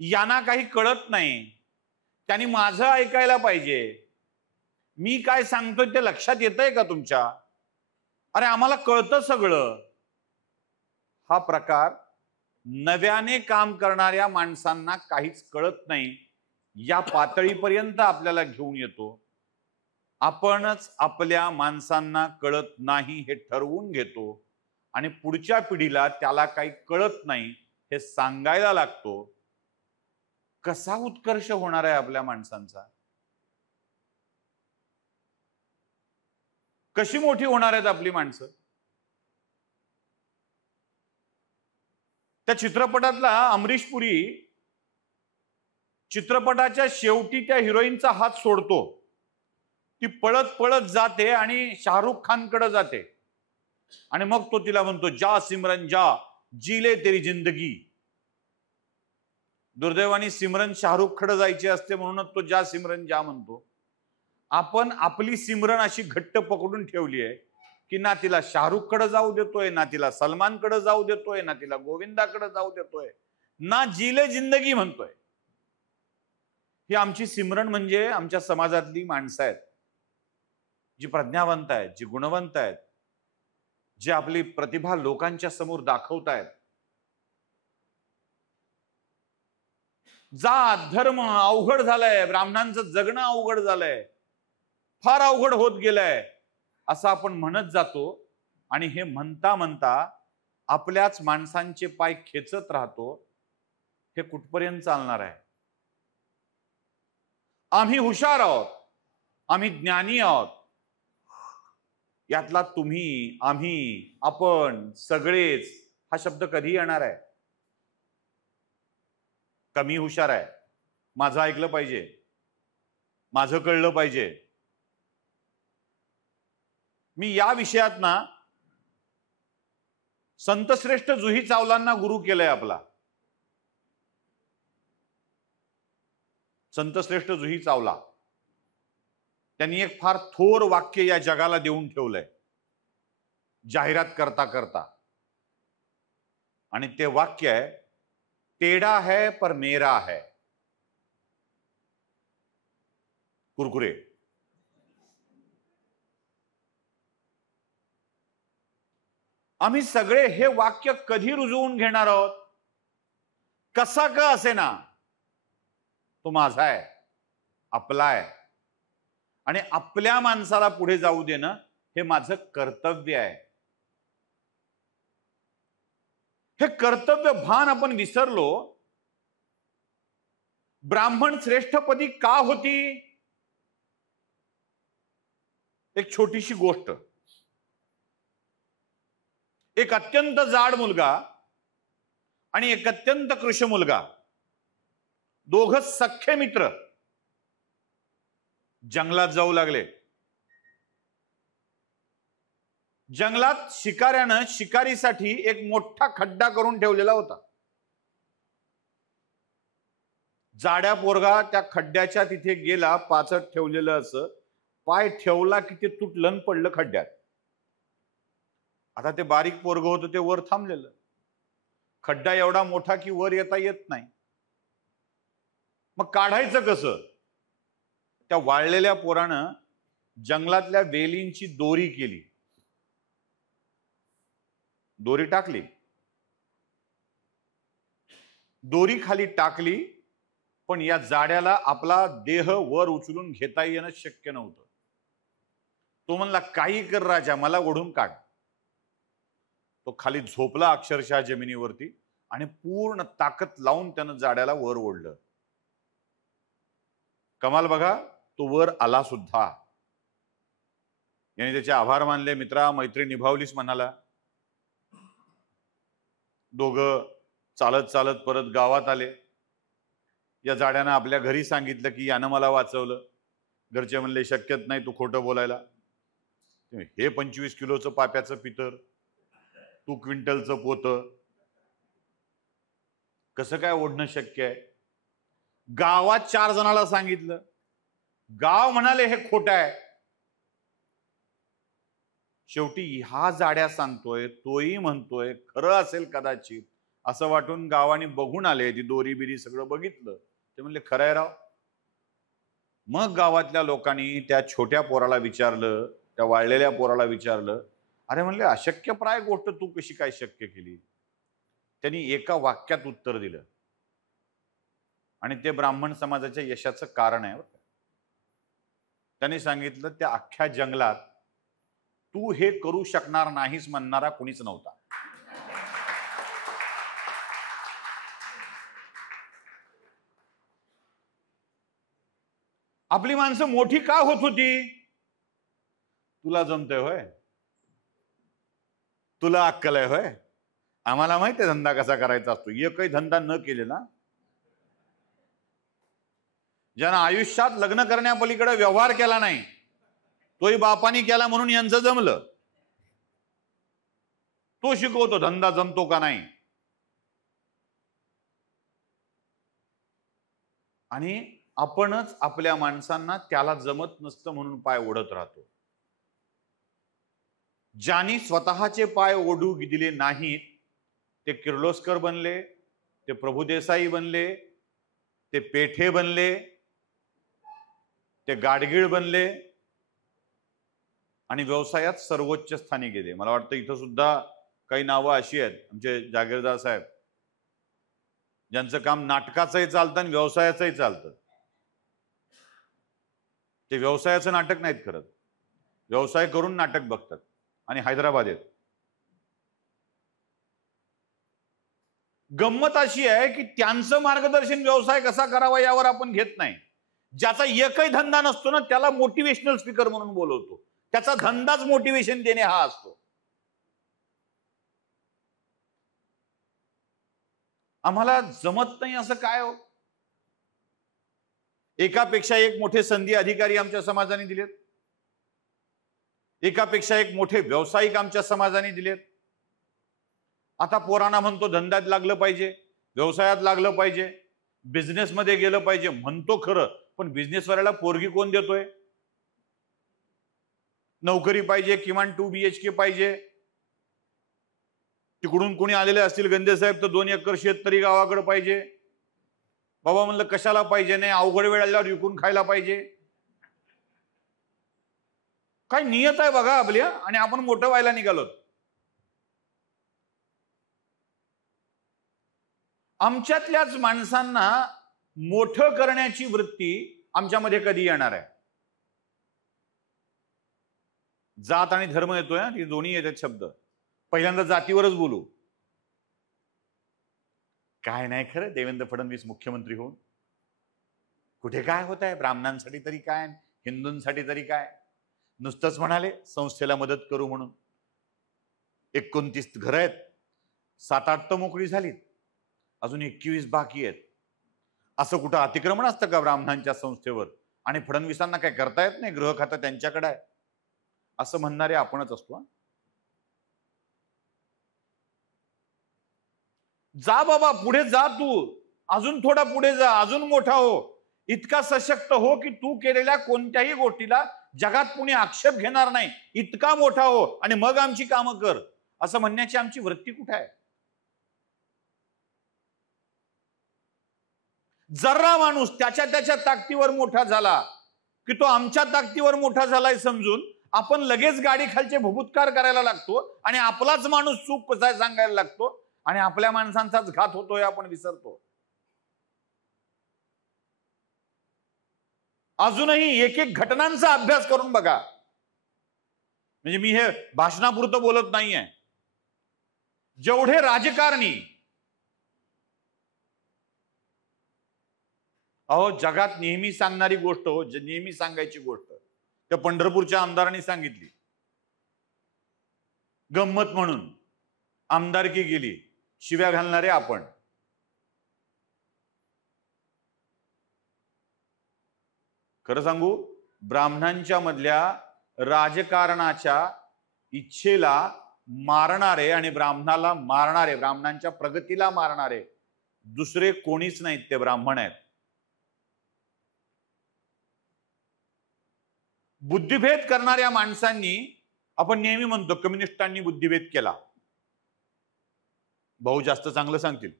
यांना काही कळत नाही, त्यांनी माझं ऐकायला पाहिजे. मी काय सांगतोय ते लक्षात येतंय का तुमच्या? अरे आम्हाला कळतं सगळं. हा प्रकार नव्याने काम करणाऱ्या माणसांना काहीच कळत नाही, या पातळीपर्यंत आपल्याला घेऊन येतो. आपणच आपल्या माणसांना कळत नाही हे ठरवून घेतो आणि पुढच्या पिढीला त्याला काही कळत नाही हे सांगायला लागतो. कसा उत्कर्ष होणार आहे आपल्या माणसांचा? कशी मोठी होणार आहेत आपली माणसं? त्या चित्रपटातला अमरीश पुरी चित्रपटाच्या शेवटी त्या हिरोईनचा हात सोडतो. ती पळत पळत जाते आणि शाहरुख खानकडे जाते आणि मग तो तिला म्हणतो, जा सिमरन जा, जीले तेरी जिंदगी. दुर्दैवाने सिमरन शाहरुखकडे जायची असते म्हणूनच तो जा सिमरन जा म्हणतो. आपण आपली सिमरन अशी घट्ट पकडून ठेवली आहे की ना तिला शाहरुखकडे जाऊ देतोय, ना तिला सलमानकडे जाऊ देतोय, ना तिला गोविंदाकडे जाऊ देतोय, ना जीले जिंदगी म्हणतोय. ही आमची सिमरन म्हणजे आमच्या समाजातली माणसं आहेत, जी प्रज्ञावंत आहेत, जी गुणवंत आहेत, जे आपली प्रतिभा लोकांच्या समोर दाखवतायत. जात धर्म अवघड झालंय, ब्राह्मणांचं जगणं अवघड झालंय, फार अवघड होत गेलंय असं आपण म्हणत जातो आणि हे म्हणता म्हणता आपल्याच माणसांचे पाय खेचत राहतो. हे कुठपर्यंत चालणार आहे? आम्ही हुशार आहोत, आम्ही ज्ञानी आहोत, यातला तुम्ही, आम्ही, आपण, सगळेच हा शब्द कधी येणार आहे? कमी हुशार आहे, माझं ऐकलं पाहिजे, माझं कळलं पाहिजे. मी या विषयात ना संतश्रेष्ठ जुही चावलांना गुरु केलंय आपला. संतश्रेष्ठ जुही चावला त्यांनी एक फार थोर वाक्य या जगाला देऊन ठेवलंय जाहिरात करता करता, आणि ते वाक्य आहे, टेढ़ा है पर मेरा है. कुरकुरे. आम्ही सगळे हे वाक्य कधी रुजवून घेणार आहोत? कसा का असे ना, तो माझा आहे, आपला आहे, आणि आपल्या माणसाला पुढे जाऊ देणं हे माझं कर्तव्य आहे. हे कर्तव्य भान आपण विसरलो. ब्राह्मण श्रेष्ठपदी का होती? एक छोटीशी गोष्ट. एक अत्यंत जाड मुलगा आणि एक अत्यंत कृश मुलगा, दोघं सख्खे मित्र जंगलात जाऊ लागले. जंगलात शिकाऱ्यानं शिकारीसाठी एक मोठा खड्डा करून ठेवलेला होता. जाड्या पोरगा त्या खड्ड्याच्या तिथे गेला, पाचट ठेवलेलं असं, पाय ठेवला की ते तुटलं आणि पडलं खड्ड्यात. आता ते बारीक पोरग होतं ते वर थांबलेलं, खड्डा एवढा मोठा की वर येता येत नाही. मग काढायचं कसं? त्या वाळलेल्या पोरानं जंगलातल्या वेलींची दोरी केली, दोरी टाकली, दोरी खाली टाकली, पण या जाड्याला आपला देह वर उचलून घेता येणं शक्य नव्हतं. तो म्हणला काही कर राजा, मला ओढून काढ. तो खाली झोपला अक्षरशः जमिनीवरती आणि पूर्ण ताकद लावून त्यानं जाड्याला वर ओढलं. कमाल बघा, तो वर आला सुद्धा. याने त्याचे आभार मानले. मित्रा मैत्री निभावलीस म्हणाला. दोघं चालत चालत परत गावात आले. या जाड्यानं आपल्या घरी सांगितलं की यानं मला वाचवलं. घरचे म्हणले शक्यच नाही, तू खोटं बोलायला. हे 25 किलोचं पाप्याचं पितर, तू क्विंटलचं पोत, कसं काय ओढणं शक्य आहे? गावात 4 जणाला सांगितलं. गाव म्हणाले हे खोटं आहे. शेवटी हा जाड्या सांगतोय, तोही म्हणतोय खरं असेल कदाचित असं वाटून गावाने बघून आले. ती दोरी बिरी सगळं बघितलं. ते म्हणले खरं आहे राव. मग गावातल्या लोकांनी त्या छोट्या पोराला विचारलं, त्या वाळलेल्या पोराला विचारलं. अरे म्हणले अशक्यप्राय गोष्ट तू कशी काय शक्य केली? त्यांनी एका वाक्यात उत्तर दिलं आणि ते ब्राह्मण समाजाच्या यशाचं कारण आहे. त्यांनी सांगितलं त्या अख्ख्या जंगलात तू हे करू शकणार नाहीस म्हणणारा कुणीच नव्हता. आपली माणसं मोठी का होत होती? तुला जमतंय होय, तुला अक्कल आहे होय, आम्हाला माहिती आहे धंदा कसा करायचा असतो. एकही धंदा न केलेला, ज्यानं आयुष्यात लग्न करण्यापलीकडे व्यवहार केला नाही, तोही बापानी केला म्हणून यांचं जमलं. तो शिकवतो धंदा जमतो का नाही. आणि आपणच आपल्या माणसांना त्याला जमत नसतं म्हणून पाय ओढत राहतो. ज्यांनी स्वतःचे पाय ओढू दिले नाहीत ते किर्लोस्कर बनले, ते प्रभुदेसाई बनले, ते पेठे बनले, ते गाडगीळ बनले आणि व्यवसायात सर्वोच्च स्थानी गेले. मला वाटतं इथं सुद्धा काही नावं अशी आहेत, आमचे जागीरदार साहेब, ज्यांचं काम नाटकाचंही चालतं आणि व्यवसायाचंही चालतं. ते व्यवसायाचं नाटक नाहीत करत, व्यवसाय करून नाटक बघतात आणि हैदराबाद येत. गंमत अशी आहे की त्यांचं मार्गदर्शन व्यवसाय कसा करावा यावर आपण घेत नाही. ज्याचा एकही धंदा नसतो ना त्याला मोटिवेशनल स्पीकर म्हणून बोलवतो. त्याचा धंदाच मोटिवेशन देणे हा असतो. आम्हाला जमत नाही असं काय हो? एकापेक्षा एक मोठे संधी अधिकारी आमच्या समाजाने दिलेत, एकापेक्षा एक मोठे व्यावसायिक आमच्या समाजाने दिलेत. आता पोरांना म्हणतो धंद्यात लागलं पाहिजे, व्यवसायात लागलं पाहिजे, बिझनेसमध्ये गेलं पाहिजे म्हणतो खरं, पण बिझनेसवाल्याला पोरगी कोण देतोय? नोकरी पाहिजे, किमान 2 BHK पाहिजे. तिकडून कोणी आलेले असतील गंदे साहेब तर 2 एकर शेत तरी गावाकडे पाहिजे. बाबा म्हणलं कशाला पाहिजे नाही, अवघड वेळ आल्यावर विकून खायला पाहिजे. काय नियत आहे बघा आपल्या, आणि आपण मोठं व्हायला निघालो. आमच्यातल्याच माणसांना मोठं करण्याची वृत्ती आमच्यामध्ये कधी येणार आहे? जात आणि धर्म येतोय, ती दोन्ही येतात शब्द. पहिल्यांदा जातीवरच बोलू. काय नाही खरं, देवेंद्र फडणवीस मुख्यमंत्री होऊन कुठे काय होत आहे? ब्राह्मणांसाठी तरी काय, हिंदूंसाठी तरी काय. नुसतंच म्हणाले संस्थेला मदत करू म्हणून. 29 घरं आहेत, 7-8 तर मोकळी झालीत, अजून 21 बाकी आहेत. असं कुठं अतिक्रमण असतं का ब्राह्मणांच्या संस्थेवर? आणि फडणवीसांना काय करता येत नाही, गृह खातं त्यांच्याकडे आहे असं म्हणणारे आपणच असतो. जा बाबा पुढे जा, तू अजून थोडा पुढे जा, अजून मोठा हो, इतका सशक्त हो की तू केलेल्या कोणत्याही गोष्टीला जगात कुणी आक्षेप घेणार नाही, इतका मोठा हो आणि मग आमची कामं कर, असं म्हणण्याची आमची वृत्ती कुठे आहे? जर्रा माणूस त्याच्या त्याच्या ताकदीवर मोठा झाला की तो आमच्या ताकदीवर मोठा झालाय समजून आपण लगेच गाडी खालचे भुभुत्कार करायला लागतो आणि आपलाच माणूस चूक कसा सांगायला लागतो आणि आपल्या माणसांचाच घात होतोय आपण विसरतो. अजूनही एक एक घटनांचा अभ्यास करून बघा. म्हणजे मी हे भाषणापुरतं बोलत नाहीये. जेवढे राजकारणी अहो जगात नेहमी सांगणारी गोष्ट हो, नेहमी सांगायची गोष्ट त्या पंढरपूरच्या आमदारांनी सांगितली. गंमत म्हणून आमदारकी गेली, शिव्या घालणारे आपण. खरं सांगू, ब्राह्मणांच्या मधल्या राजकारणाच्या इच्छेला मारणारे आणि ब्राह्मणाला मारणारे, ब्राह्मणांच्या प्रगतीला मारणारे दुसरे कोणीच नाहीत, ते ब्राह्मण आहेत. बुद्धिभेद करणाऱ्या माणसांनी, आपण नेहमी म्हणतो कम्युनिस्टांनी बुद्धिभेद केला, भाऊ जास्त चांगलं सांगतील.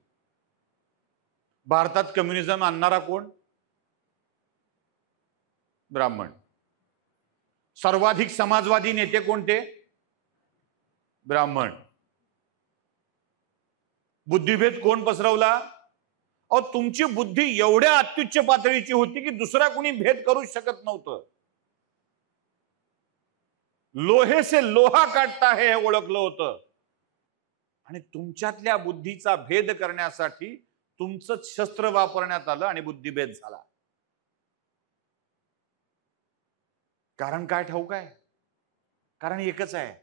भारतात कम्युनिझम आणणारा कोण? ब्राह्मण. सर्वाधिक समाजवादी नेते कोणते? ब्राह्मण. बुद्धिभेद कोण पसरवला? अहो तुमची बुद्धी एवढ्या अत्युच्च पातळीची होती की दुसरा कोणी भेद करू शकत नव्हतं. लोहे से लोहा काटता हे ओळखलं होतं आणि तुमच्यातल्या बुद्धीचा भेद करण्यासाठी तुमचं शस्त्र वापरण्यात आलं आणि बुद्धिभेद झाला. कारण काय ठाऊक आहे? कारण एकच आहे,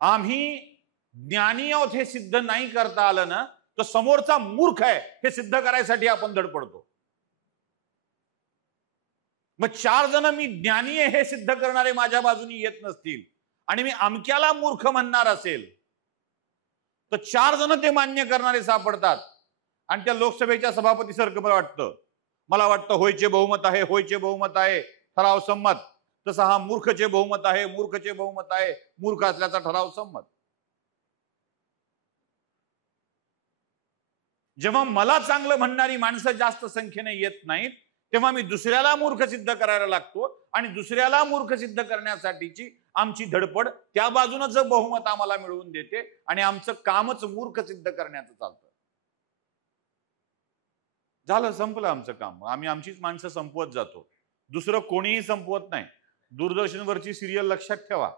आम्ही ज्ञानी आहोत हे सिद्ध नाही करता आलं ना, तर समोरचा मूर्ख आहे हे सिद्ध करायसाठी आपण धडपडतो. मग 4 जण मी ज्ञानी आहे हे सिद्ध करणारे माझ्या बाजूनी येत नसतील आणि मी अमक्याला मूर्ख म्हणणार असेल तर 4 जण ते मान्य करणारे सापडतात आणि त्या लोकसभेच्या सभापतीसारखं मला वाटतं, मला वाटतं होयचे बहुमत आहे, होयचे बहुमत आहे, ठराव संमत. तसा हा मूर्खचे बहुमत आहे, मूर्खचे बहुमत आहे, मूर्ख असल्याचा ठराव संमत. जेव्हा मला चांगलं म्हणणारी माणसं जास्त संख्येने येत नाहीत तेव्हा मी दुसऱ्याला मूर्ख सिद्ध करायला लागतो आणि दुसऱ्याला मूर्ख सिद्ध करण्यासाठीची आमची धडपड त्या बाजूनच बहुमत आम्हाला मिळवून देते आणि आमचं कामच मूर्ख सिद्ध करण्याचं चालतं. झालं, संपलं आमचं काम. आम्ही आमचीच माणसं संपवत जातो, दुसरं कोणीही संपवत नाही. दूरदर्शनवरची सिरियल लक्षात ठेवा,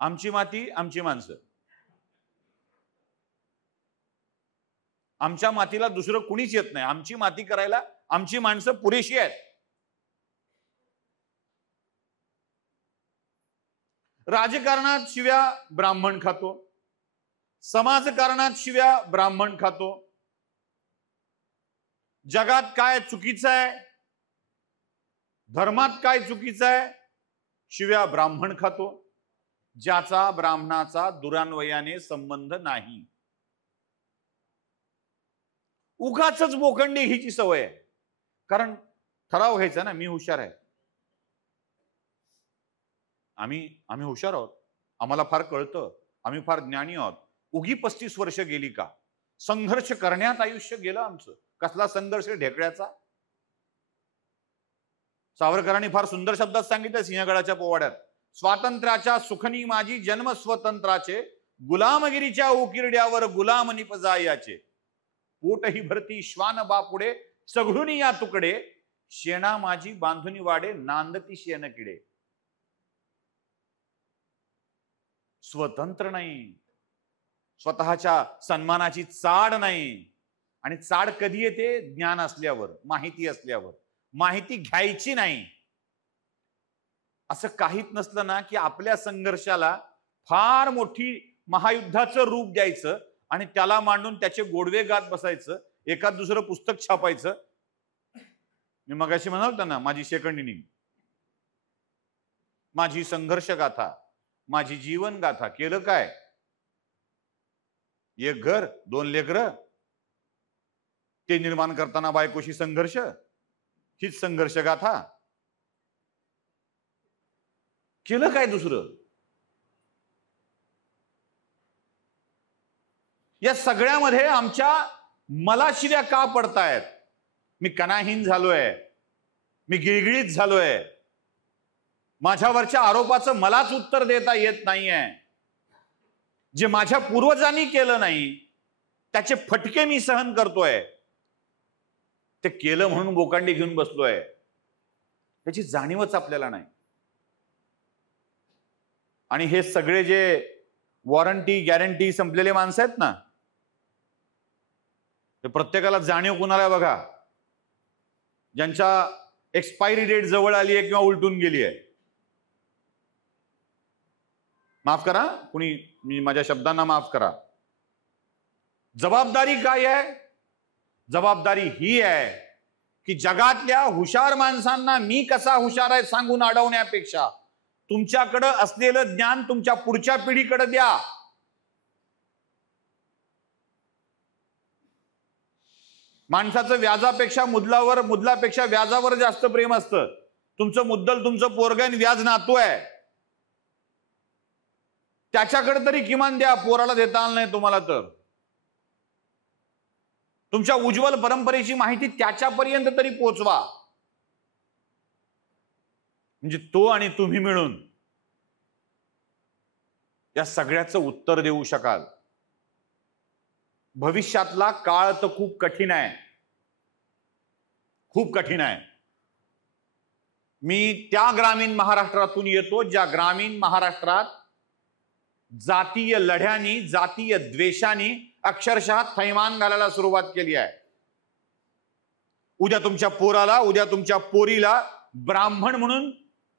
आमची माती आमची माणसं. आमच्या मातीला दुसरं कुणीच येत नाही, आमची माती करायला आमची माणसं पुरेशी आहेत. राजकारणात शिव्या ब्राह्मण खातो, समाजकारणात शिव्या ब्राह्मण खातो. जगात काय चुकीचं आहे, धर्मात काय चुकीचं आहे, शिव्या ब्राह्मण खातो, ज्याचा ब्राह्मणाचा दुरान्वयाने संबंध नाही. उगाचच बोखंडी हिची सवय आहे. कारण ठराव घ्यायचा ना, मी हुशार आहे, आम्ही हुशार आहोत, आम्हाला फार कळतं, आम्ही फार ज्ञानी आहोत. उगी 35 वर्ष गेली का? संघर्ष करण्यात आयुष्य गेलं आमचं. कसला संघर्ष? ढेकळ्याचा. सावरकरांनी फार सुंदर शब्दात सांगितलं सिंहगडाच्या पोवाड्यात, स्वातंत्र्याच्या सुखनी माझी जन्म स्वतंत्राचे, गुलामगिरीच्या उकिरड्यावर गुलाम निपजायाचे, पोटही भरती श्वान बापुडे सगळुनी या तुकडे, शेणा माझी बांधुनी वाडे नांदती शेण किडे. स्वतंत्र नाही, स्वतःच्या सन्मानाची चाड नाही. आणि चाड कधी येते? ज्ञान असल्यावर, माहिती असल्यावर. माहिती घ्यायची नाही. असं काहीच नसलं ना की आपल्या संघर्षाला फार मोठी महायुद्धाचं रूप द्यायचं आणि त्याला मांडून त्याचे गोडवे गात बसायचं, एखाद दुसरं पुस्तक छापायचं. मी मगाशी म्हणाल ना, माझी सेकंड इनिंग, माझी संघर्ष गाथा, माझी जीवन गाथा. केलं काय? 1 घर 2 लेकरं, ते निर्माण करताना बायकोशी संघर्ष, हीच संघर्ष गाथा. केलं काय दुसरं? या सगळ्यामध्ये आमच्या मला शिव्या का पडतायत? मी कणाहीन झालोय, मी गिळगिळीत झालोय, माझ्यावरच्या आरोपाचं मलाच उत्तर देता येत नाहीये. जे माझ्या पूर्वजांनी केलं नाही त्याचे फटके मी सहन करतोय. ते केलं म्हणून बोकांडी घेऊन बसलोय, त्याची जाणीवच आपल्याला नाही. आणि हे सगळे जे वॉरंटी गॅरंटी संपलेले माणसं आहेत ना, ते प्रत्येकाला जाणीव कुणाला बघा, ज्यांच्या एक्सपायरी डेट जवळ आली आहे किंवा उलटून गेली आहे. माफ करा, कुणी माझ्या शब्दांना माफ करा. जबाबदारी काय आहे? जबाबदारी ही आहे की जगातल्या हुशार माणसांना मी कसा हुशार आहे सांगून अडवण्यापेक्षा तुमच्याकडे असलेलं ज्ञान तुमच्या पुढच्या पिढीकडे द्या. माणसाचं व्याजापेक्षा मुद्दलावर, मुद्दलापेक्षा व्याजावर जास्त प्रेम असतं. तुमचं मुद्दल तुमचं पोरग आणि व्याज नातू आहे, त्याच्याकडे तरी किमान द्या. पोराला देता आलं नाही तुम्हाला तर तुमच्या उज्ज्वल परंपरेची माहिती त्याच्यापर्यंत तरी पोचवा, म्हणजे तो आणि तुम्ही मिळून या सगळ्याचं उत्तर देऊ शकाल. भविष्यातला काळ तर खूप कठीण आहे, खूप कठीण आहे. मी त्या ग्रामीण महाराष्ट्रातून येतो ज्या ग्रामीण महाराष्ट्रात जातीय लढ्यांनी, जातीय द्वेषाने अक्षरशः थैमान घालायला सुरुवात केली आहे. उद्या तुमच्या पोराला, उद्या तुमच्या पोरीला ब्राह्मण म्हणून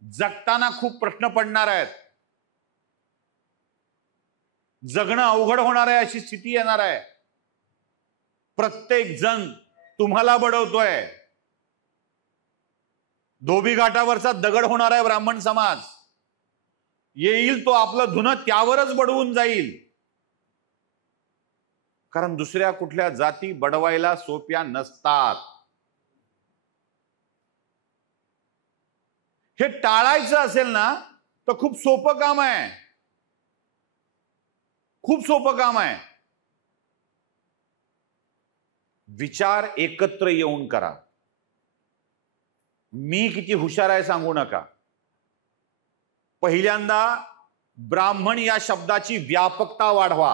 जगताना खूप प्रश्न पडणार आहेत. जगणं अवघड होणार आहे, अशी स्थिती येणार आहे. प्रत्येक जण तुम्हाला बडवतोय. धोबी घाटावरचा दगड होणार आहे ब्राह्मण समाज. येईल तो आपलं धुणं त्यावरच बडवून जाईल, कारण दुसऱ्या कुठल्या जाती बडवायला सोप्या नसतात. हे टाळायचं असेल ना तर खूप सोपं काम आहे, खूप सोपं काम आहे. विचार एकत्र येऊन करा. मी किती हुशार आहे सांगू नका. पहिल्यांदा ब्राह्मण या शब्दाची व्यापकता वाढवा.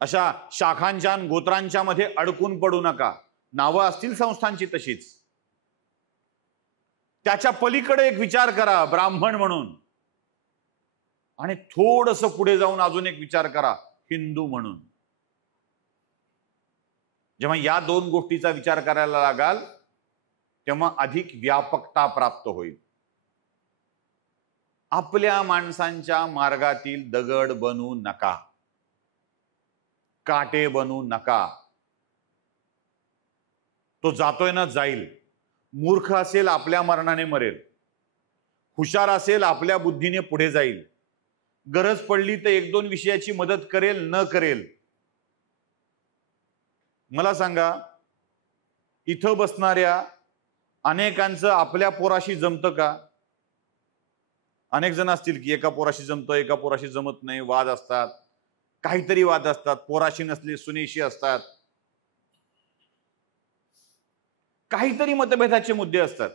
अशा शाखांच्या गोत्रांच्या मध्ये अडकून पडू नका. नावं असतील संस्थांची तशीच, त्याच्या पलीकडे एक विचार करा ब्राह्मण म्हणून, आणि थोडंसं पुढे जाऊन अजून एक विचार करा हिंदू म्हणून. जेव्हा या दोन गोष्टीचा विचार करायला लागाल तेव्हा अधिक व्यापकता प्राप्त होईल. आपल्या माणसांच्या मार्गातील दगड बनू नका, काटे बनू नका. तो जातोय ना जाईल. मूर्ख असेल आपल्या मरणाने मरेल, हुशार असेल आपल्या बुद्धीने पुढे जाईल. गरज पडली तर एक दोन विषयाची मदत करेल, न करेल. मला सांगा, इथं बसणाऱ्या अनेकांचं आपल्या पोराशी जमतं का? अनेक जण असतील की एका पोराशी जमतं, एका पोराशी जमत नाही, वाद असतात, काहीतरी वाद असतात. पोराशी नसले सुनेशी असतात, काहीतरी मतभेदाचे मुद्दे असतात.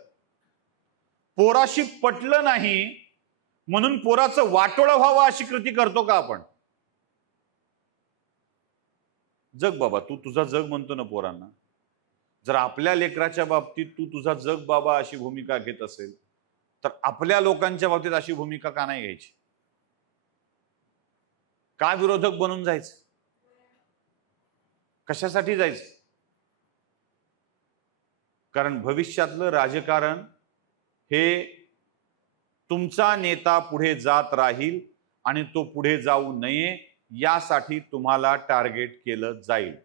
पोराशी पटलं नाही म्हणून पोराचं वाटोळं व्हावं अशी कृती करतो का आपण? जग बाबा, तू तुझा जग म्हणतो ना पोरांना. जर आपल्या लेकराच्या बाबतीत तू तुझा जग बाबा अशी भूमिका घेत असेल तर आपल्या लोकांच्या बाबतीत अशी भूमिका का नाही घ्यायची? का विरोधक बनून जायचं? कशासाठी जायचं? कारण भविष्यातलं राजकारण हे तुमचा नेता पुढे जात राहील आणि तो पुढे जाऊ नये यासाठी तुम्हाला टार्गेट केलं जाईल.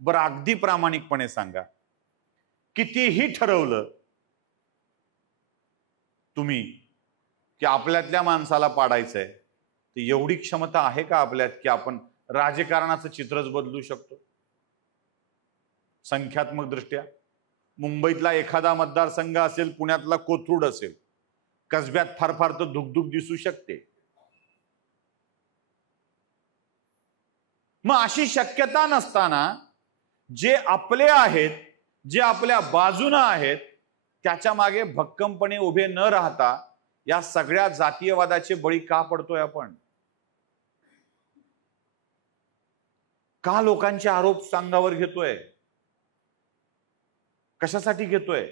बरं, अगदी प्रामाणिकपणे सांगा, कितीही ठरवलं तुम्ही की आपल्यातल्या माणसाला पाडायचंय, तर एवढी क्षमता आहे का आपल्यात की आपण राजकारणाचं चित्रच बदलू शकतो संख्यात्मक दृष्ट्या? मुंबईतला एखादा मतदारसंघ असेल, पुण्यातला कोथरूड असेल, कसब्यात फार फार तर धुकधुक दिसू शकते. मग अशी शक्यता नसताना जे आपले आहेत, जे आपल्या बाजूनं आहेत, त्याच्या मागे भक्कमपणे उभे न राहता या सगळ्या जातीयवादाचे बळी का पडतोय आपण? का लोकांचे आरोप सांगावर घेतोय? कशासाठी घेतोय?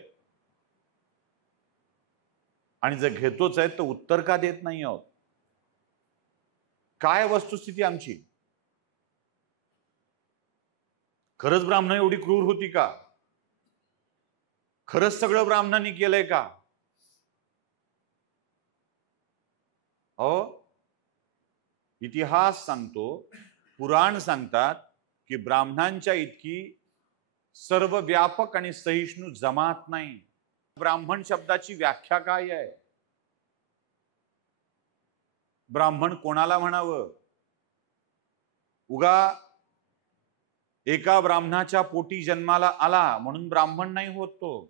आणि जर घेतोच आहे तर उत्तर का देत नाही आहोत? काय वस्तुस्थिती आमची? खरंच ब्राह्मण एवढी क्रूर होती का? खरंच सगळं ब्राह्मणांनी केलंय का? इतिहास सांगतो, पुराण सांगतात की ब्राह्मणांच्या इतकी सर्वव्यापक आणि सहिष्णू जमात नाही. ब्राह्मण शब्दाची व्याख्या काय आहे? ब्राह्मण कोणाला म्हणावं? उगा एका ब्राह्मणाच्या पोटी जन्माला आला म्हणून ब्राह्मण नाही होत तो.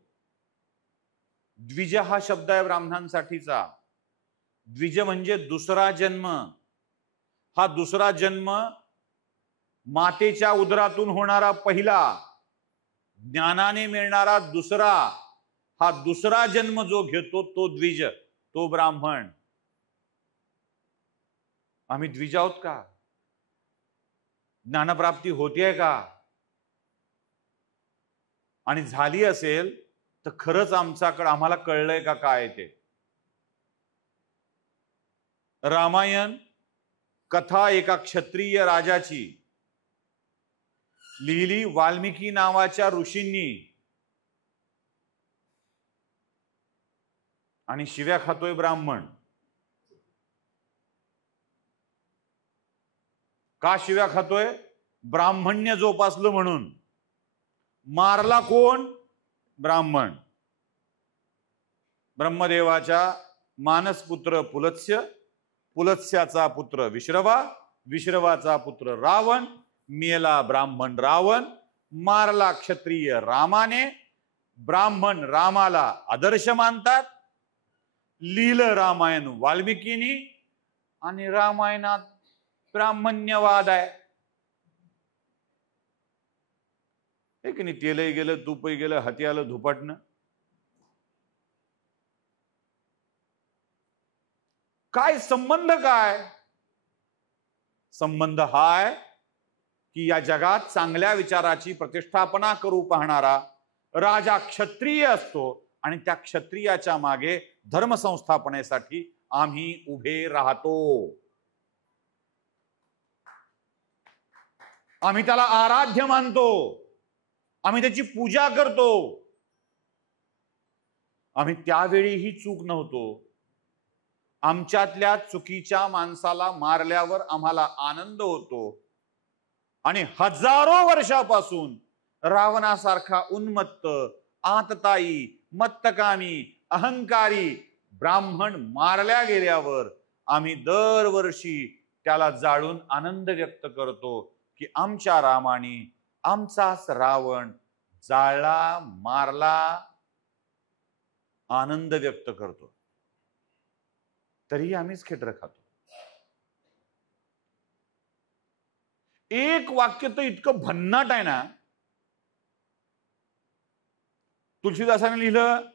द्विज हा शब्द आहे ब्राह्मणांसाठीचा. द्विज म्हणजे दुसरा जन्म. हा दुसरा जन्म मातेच्या उदरातून होणारा पहिला, ज्ञानाने मिळणारा दुसरा, हा दुसरा जन्म जो घेतो तो द्विज, तो ब्राह्मण. आम्ही द्विज आहोत का? ज्ञानप्राप्ती होतीये का? आणि झाली असेल तर खरंच आम्हाला कळलंय का काय ते? रामायण कथा एका क्षत्रिय राजाची लिहिली वाल्मिकी नावाच्या ऋषींनी, आणि शिव्या खातोय ब्राह्मण. का शिव्या खातोय? ब्राह्मण्य जोपासलं म्हणून. मारला कोण? ब्राह्मण. ब्रह्मदेवाच्या मानसपुत्र पुलत्स्य, पुलत्स्याचा पुत्र विश्रवा, विश्रवाचा पुत्र रावण, मेला ब्राह्मण रावण, मारला क्षत्रिय रामाने. ब्राह्मण रामाला आदर्श मानतात. लिहिलं रामायण वाल्मिकीनी, आणि रामायणात ब्राह्मण्यवाद आहे. एक नाही, तेलही गेलं, तूपही गेलं, हाती आलं धुपाटणं. काय संबंध? काय संबंध? हाय की या जगात चांगल्या विचाराची प्रतिष्ठापना करू पाहणारा राजा क्षत्रिय असतो, आणि त्या क्षत्रियाच्या मागे धर्मसंस्थापनेसाठी आम्ही उभे राहतो. आम्ही त्याला आराध्य मानतो. आम्ही त्याची पूजा करतो. आम्ही त्यावेळीही चूक नव्हतो. आमच्यातल्या चुकीच्या माणसाला मारल्यावर आम्हाला आनंद होतो. आणि हजारो वर्षापासून रावणासारखा उन्मत्त, आतताई, मत्तकामी, अहंकारी ब्राह्मण मारल्या गेल्यावर आम्ही दरवर्षी त्याला जाळून आनंद व्यक्त करतो की आमच्या रामाने आमचाच रावण जाळला, मारला. आनंद व्यक्त करतो. तरीही आम्हीच खेटर खातो. एक वाक्य तर इतकं भन्नाट आहे ना. तुलसीदासाने लिहिलं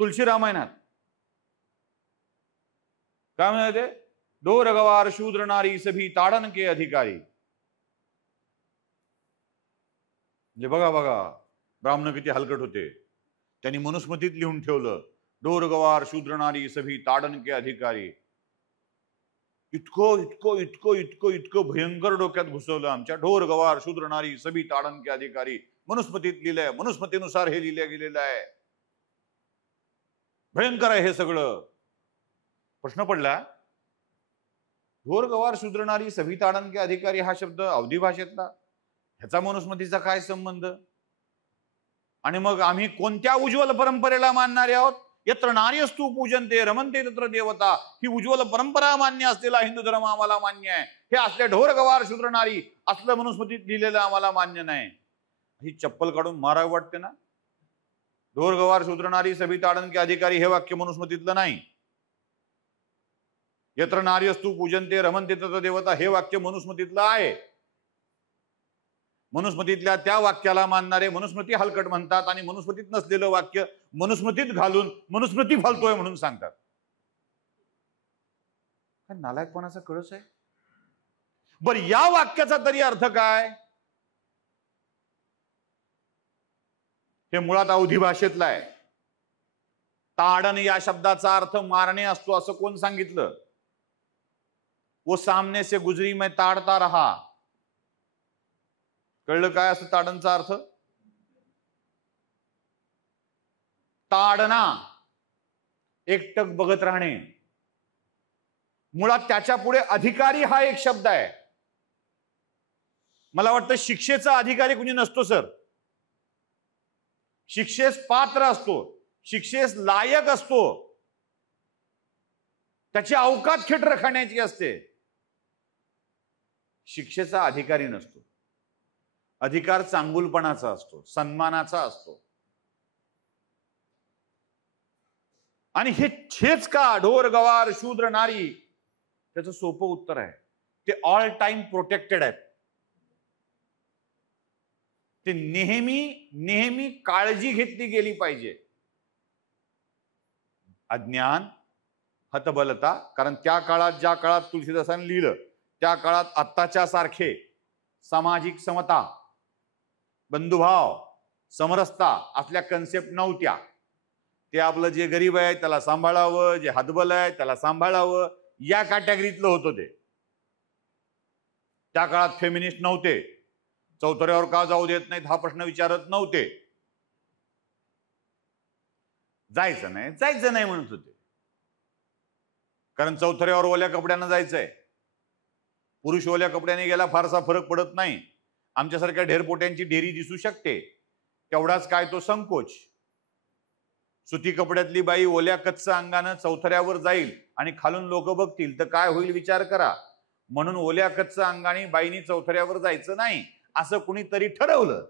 तुलसी रामायणात. काय म्हणाले? ढोर गवार शूद्र नारी सभी ताडन के अधिकारी. म्हणजे बघा ब्राह्मण किती हलकट होते. त्यांनी मनुस्मृतीत लिहून ठेवलं, ढोर गवार शूद्र नारी सभी ताडन के अधिकारी. इतकं इतकं इतकं इतकं इतकं भयंकर डोक्यात घुसवलं आमच्या. ढोर गवार शूद्र नारी सभी ताडन के अधिकारी मनुस्मृतीत लिहिलंय. मनुस्मृतीनुसार हे लिहिलं गेलेलं आहे. भयंकर आहे हे सगळं. प्रश्न पडला, ढोर गवार शूद्र नारी सभी ताडन के अधिकारी हा शब्द अवधी भाषेतला, ह्याचा मनुस्मृतीचा काय संबंध? आणि मग आम्ही कोणत्या उज्ज्वल परंपरेला मानणारे आहोत? यत्र नार्यस्तु पूजन्ते रमन्ते तत्र देवता. ही उज्ज्वल परंपरा मान्य असलेला हिंदू धर्म आम्हाला मान्य आहे. हे असले ढोर गवार शूद्र नारी असलं मनुस्मृतीत लिहिलेलं आम्हाला मान्य नाही. ही चप्पल काढून मारावं वाटते ना. ढोर गवार शूद्र नारी सभी ताडन के अधिकारी हे वाक्य मनुस्मृतीतलं नाही. यत्र नार्यस्तु पूजनते रमनते तत्र देवता हे वाक्य मनुस्मृतीतलं आहे. मनुस्मृतीतल्या त्या वाक्याला मानणारे मनुस्मृती हलकट म्हणतात आणि मनुस्मृतीत नसलेलं वाक्य मनुस्मृतीत घालून मनुस्मृती फालतोय म्हणून सांगतात. नालायकपणाचा कळस आहे. बर, या वाक्याचा तरी अर्थ काय? हे मुळात अवधी भाषेतला आहे. ताडन या शब्दाचा अर्थ मारणे असतो असं कोण सांगितलं? वो सामने से गुजरी मैं ताडता रहा. कळलं काय असं ताडनचा अर्थ? ताडना, एकटक बघत राहणे. मुळात त्याच्या पुढे अधिकारी हा एक शब्द आहे. मला वाटतं शिक्षेचा अधिकारी कुणी नसतो सर. शिक्षेस पात्र असतो, शिक्षेस लायक असतो, त्याची अवकात खेट राखण्याची असते. शिक्षेचा अधिकारी नसतो. अधिकार चांगुलपणाचा असतो, सन्मानाचा असतो. आणि हेच का ढोर गवार शूद्र नारी? त्याचं सोपं उत्तर आहे, ते ऑल टाइम प्रोटेक्टेड आहेत. ते नेहमी काळजी घेतली गेली पाहिजे. अज्ञान, हतबलता, कारण त्या काळात ज्या काळात तुलसीदासांनी लिहिलं त्या काळात आत्ताच्या सारखे सामाजिक समता, बंधुभाव, समरसता असल्या कन्सेप्ट नव्हत्या. ते आपलं जे गरीब आहे त्याला सांभाळावं, जे हतबल आहे त्याला सांभाळावं, या कॅटेगरीतलं होतं ते. त्या काळात फेमिनिस्ट नव्हते. चौथऱ्यावर का जाऊ देत नाहीत हा प्रश्न विचारत नव्हते. जायचं नाही म्हणत होते. कारण चौथऱ्यावर ओल्या कपड्यानं जायचंय. पुरुष ओल्या कपड्याने गेला फारसा फरक पडत नाही. आमच्यासारख्या ढेरपोट्यांची ढेरी दिसू शकते, तेवढाच काय तो संकोच. सुती कपड्यातली बाई ओल्या कच्च अंगानं चौथऱ्यावर जाईल आणि खालून लोक बघतील तर काय होईल विचार करा. म्हणून ओल्या कच्च अंगाने बाईनी चौथऱ्यावर जायचं नाही असं कुणीतरी ठरवलं.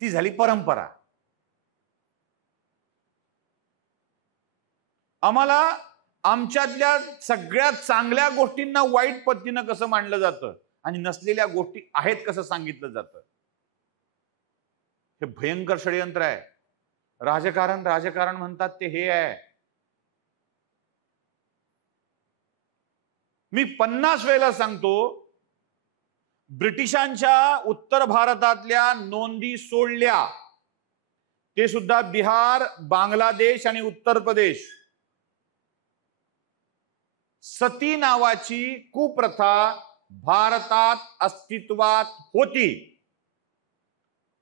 ती झाली परंपरा. आम्हाला आमच्यातल्या सगळ्यात चांगल्या गोष्टींना वाईट पद्धतीनं कसं मांडलं जातं आणि नसलेल्या गोष्टी आहेत कसं सांगितलं जातं. हे भयंकर षडयंत्र आहे. राजकारण म्हणतात ते हे आहे. मी 50 वेळेला सांगतो, ब्रिटिशांच्या उत्तर भारतातल्या नोंदी सोडल्या, ते सुद्धा बिहार, बांगलादेश आणि उत्तर प्रदेश. सती नावाची कुप्रथा भारतात अस्तित्वात होती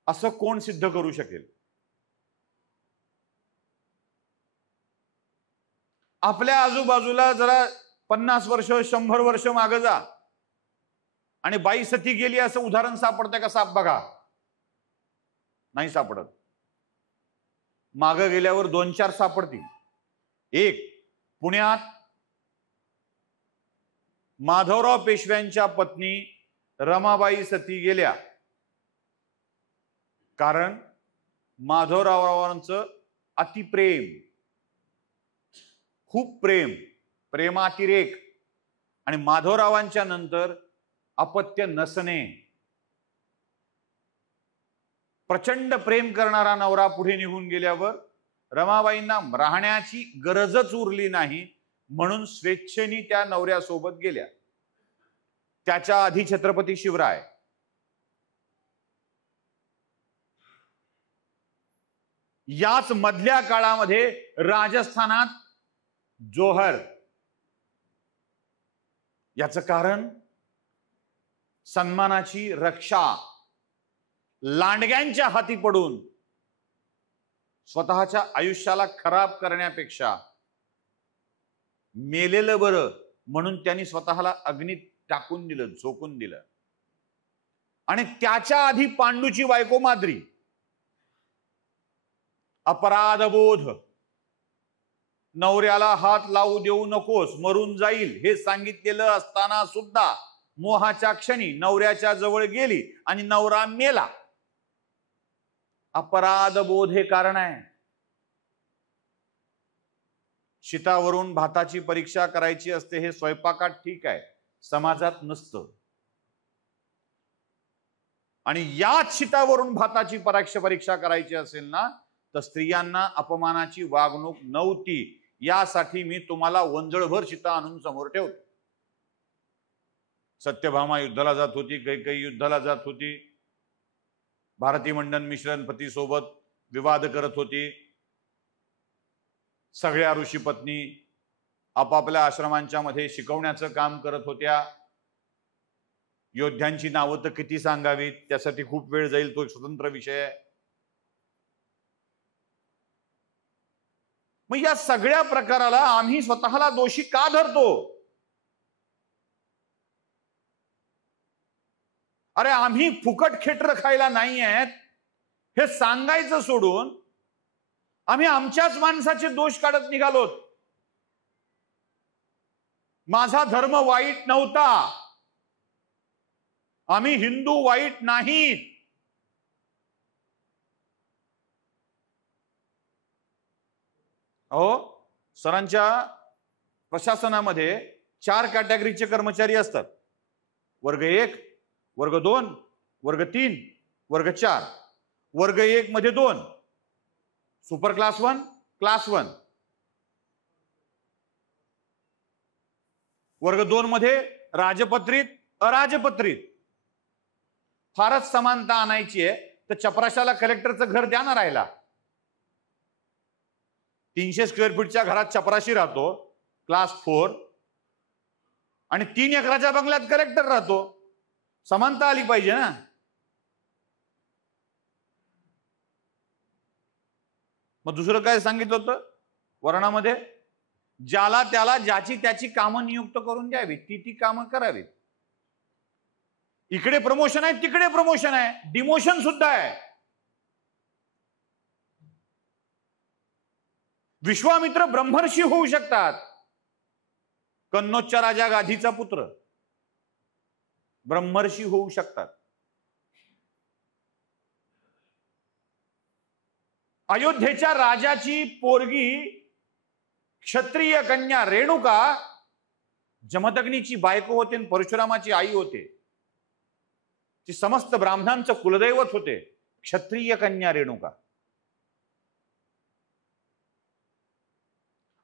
असं कोण सिद्ध करू शकेल? आपल्या आजूबाजूला जरा 50 वर्ष 100 वर्ष मागे जा आणि बाई सती गेली असं उदाहरण सापडतंय का? साप बघा, नाही सापडत. मागे गेल्यावर 2-4 सापडतील. एक, पुण्यात माधवराव पेशव्यांच्या पत्नी रमाबाई सती गेल्या, कारण माधवरावांचं अतिप्रेम, खूप प्रेमातिरेक आणि माधवरावांच्या नंतर अपत्य नसणे. प्रचंड प्रेम करणारा नवरा पुढे निघून गेल्यावर रमाबाईंना राहण्याची गरजच उरली नाही, म्हणून स्वेच्छेने त्या नवऱ्यासोबत गेल्या. त्याच्या आधी छत्रपती शिवराय, याच मधल्या काळामध्ये राजस्थानात जोहर. याचं कारण सन्मानाची रक्षा लांडग्यांच्या हाती पडून स्वतःच्या आयुष्याला खराब करण्यापेक्षा मेलेलं बरं म्हणून त्यांनी स्वतःला अग्नीत टाकून दिलं, झोकून दिलं. आणि त्याच्या आधी पांडूची बायको माद्री. अपराधबोध, नवऱ्याला हात लावू देऊ नकोस, मरून जाईल हे सांगितलेलं असताना सुद्धा मोहाच्या क्षणी नवऱ्याच्या जवळ गेली आणि नवरा मेला. अपराध बोध हे कारण आहे. शितावरून भाताची परीक्षा करायची असते हे स्वयंपाकात ठीक आहे, समाजात नसतं. आणि याच शितावरून भाताची परीक्षा करायची असेल ना, तर स्त्रियांना अपमानाची वागणूक नव्हती. यासाठी मी तुम्हाला वंजळभर शिता आणून समोर ठेवतो. सत्यभामा युद्धाला जात होती, कैकेयी युद्धाला जात होती, भारती मंडन मिश्रण पतीसोबत विवाद करत होती. सगळ्या ऋषी पत्नी आपापल्या आश्रमांच्या मध्ये शिकवण्याचं काम करत होत्या. योद्ध्यांची नावं तर किती सांगावीत, त्यासाठी खूप वेळ जाईल, तो एक स्वतंत्र विषय आहे. मग या सगळ्या प्रकाराला आम्ही स्वतःला दोषी का धरतो? अरे आम्ही फुकट खेटर खायला नाही आहेत हे सांगायचं सोडून आम्ही आमच्याच माणसाचे दोष काढत निघालोत. माझा धर्म वाईट नव्हता, आम्ही हिंदू वाईट नाहीत. अहो, सरांच्या प्रशासनामध्ये 4 कॅटेगरीचे कर्मचारी असतात. वर्ग 1, वर्ग 2, वर्ग 3, वर्ग 4. वर्ग 1 मध्ये 2, सुपर क्लास 1, क्लास 1. वर्ग 2 मध्ये राजपत्रित, अराजपत्रित. फारच समानता आणायची आहे तर चपराशाला कलेक्टरचं घर द्या ना राहायला. 300 स्क्वेअर फीटच्या घरात चपराशी राहतो, क्लास 4, आणि 3 एकराच्या बंगल्यात कलेक्टर राहतो. समानता आली पाहिजे ना. मग दुसरं काय सांगितलं होतं वर्णामध्ये? ज्याला त्याला ज्याची त्याची कामं नियुक्त करून द्यावी, ती कामं करावीत. इकडे प्रमोशन आहे, तिकडे प्रमोशन आहे, डिमोशन सुद्धा आहे. विश्वामित्र ब्रह्मर्षी होऊ शकतात. कन्नौजच्या राजा गाधीचा पुत्र ब्रह्मर्षी होऊ शकतात. अयोध्येच्या राजाची पोरगी क्षत्रिय कन्या रेणुका जमदग्नीची बायको होते आणि परशुरामाची आई होते. ती समस्त ब्राह्मणांचं कुलदैवत होते, क्षत्रिय कन्या रेणुका.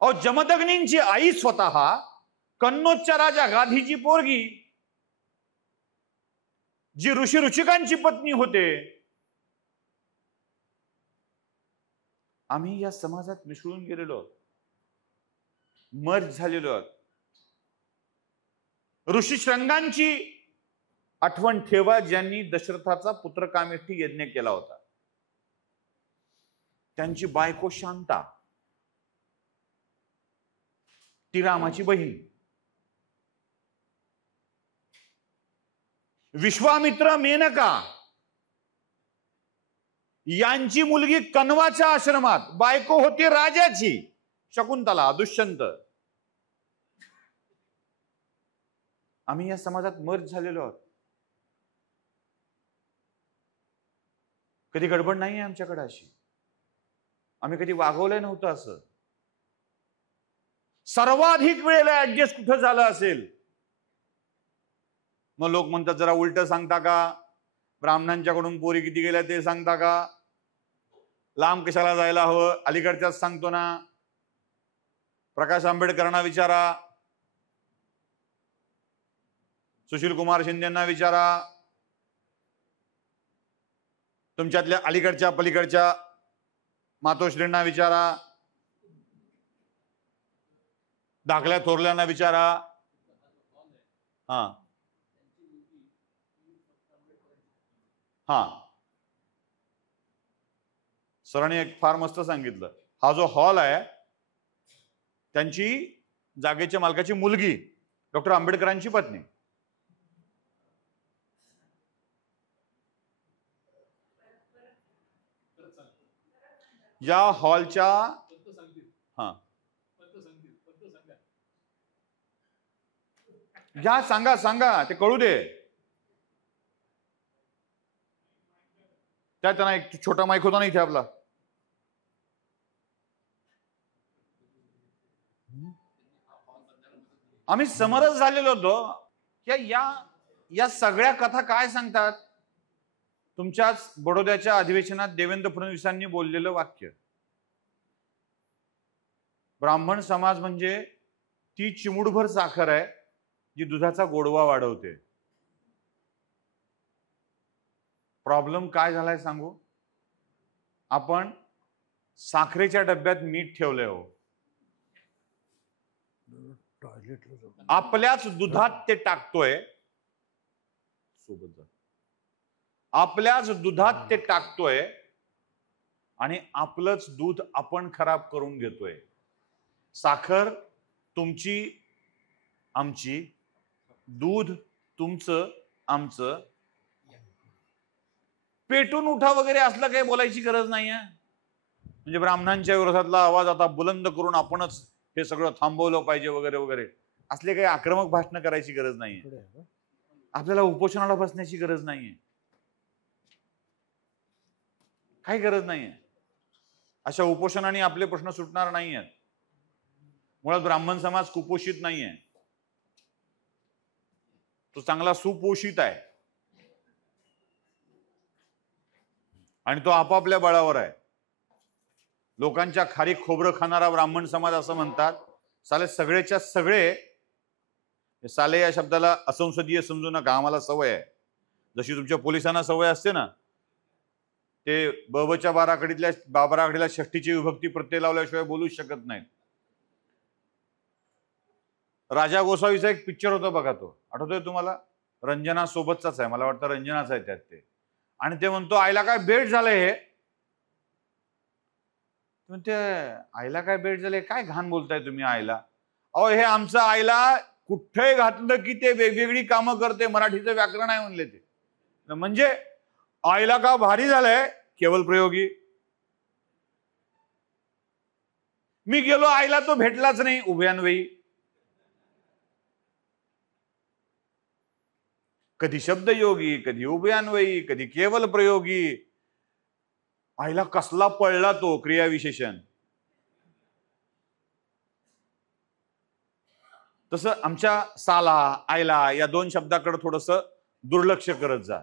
और जमदग्नींची आई स्वतः कन्नौजच्या राजा गाधीची पोरगी जी ऋषी ऋषिकांची पत्नी होते. आम्ही या समाजात मिसळून गेलेलो आहोत, मर्ज झालेलो आहोत. ऋषी शृंगांची आठवण ठेवा, ज्यांनी दशरथाचा पुत्रकामेष्ठी यज्ञ केला होता. त्यांची बायको शांता, ती रामाची बहीण. विश्वामित्र मेनका यांची मुलगी कण्वाच्या आश्रमात, बायको होती राजाची शकुंतला, दुष्यंत. आम्ही या समाजात मर्ज झालेलो आहोत. कधी गडबड नाही आहे आमच्याकडे अशी, आम्ही कधी वागवलं नव्हतं असं. सर्वाधिक वेळेला ऍडजस्ट कुठं झालं असेल? मग लोक म्हणतात जरा उलट सांगता का, ब्राह्मणांच्याकडून पोरी किती गेल्या ते सांगता का, लांब कशाला जायला हवं, अलीकडच्याच सांगतो ना. प्रकाश आंबेडकरांना विचारा, सुशील कुमार शिंदेना विचारा, तुमच्यातल्या अलीकडच्या पलीकडच्या मातोश्रींना विचारा, धाकल्या थोरल्यांना विचारा. हा हा सरांनी एक फार मस्त सांगितलं. हा जो हॉल आहे त्यांची जागेच्या मालकाची मुलगी डॉक्टर आंबेडकरांची पत्नी. या हॉलच्या हा या सांगा सांगा ते कळू दे. त्यांना एक छोटा माईक होता ना इथे आपला. आम्ही समरस झालेलो होतो या सगळ्या कथा काय सांगतात. तुमच्याच बडोद्याच्या अधिवेशनात देवेंद्र फडणवीसांनी बोललेलं वाक्य, ब्राह्मण समाज म्हणजे ती चिमूटभर साखर आहे जी दुधाचा गोडवा वाढवते. प्रॉब्लेम काय झालाय सांगू. आपण साखरेच्या डब्यात मीठ ठेवलंय हो. आपल्याच दुधात ते टाकतोय. सोबत जा. आपल्याच दुधात ते टाकतोय आणि आपलंच दूध आपण खराब करून घेतोय. साखर तुमची आमची, दूध तुमचं आमचं. पेटून उठा वगैरे असलं काही बोलायची गरज नाहीये. म्हणजे ब्राह्मणांच्या विरोधातला आवाज आता बुलंद करून आपणच हे सगळं थांबवलं पाहिजे वगैरे वगैरे असले काही आक्रमक भाषण करायची गरज नाहीये. आपल्याला उपोषणाला बसण्याची गरज नाहीये, काही गरज नाहीये. अशा उपोषणाने आपले प्रश्न सुटणार नाहीयेत. मुळात ब्राह्मण समाज कुपोषित नाहीये, तो चांगला सुपोषित आहे आणि तो आपापल्या बळावर आहे. लोकांच्या खारीक खोबरं खाणारा ब्राह्मण समाज असं म्हणतात. साले सगळेच्या सगळे, साले या शब्दाला असंसदीय समजू नका, आम्हाला सवय आहे. जशी तुमच्या पोलिसांना सवय असते ना, ते बबच्या बाराकडीला षष्टीची विभक्ती प्रत्यय लावल्याशिवाय बोलूच शकत नाहीत. राजा गोसावीचा एक पिक्चर होता बघा, तो आठवतोय तुम्हाला? रंजना सोबतचाच आहे, मला वाटतं रंजनाच आहे त्यात ते. आणि ते म्हणतो आईला काय बेट झालंय हे. म्हणते आईला काय बेट झालंय, काय घाण बोलताय तुम्ही आईला. अहो हे आमचं आईला कुठे घातलं की ते वेगवेगळी कामं करते, मराठीचं व्याकरण आहे म्हणले ते. म्हणजे आईला का भारी झालंय, केवळ प्रयोगी. मी गेलो आईला तो भेटलाच नाही उभ्यान्वयी. कधी शब्दयोगी, कधी उभयान्वयी, कधी केवल प्रयोगी. आईला कसला पळला तो क्रियाविशेषण. तसं आमच्या साला आईला या दोन शब्दाकडे थोडस दुर्लक्ष करत जा.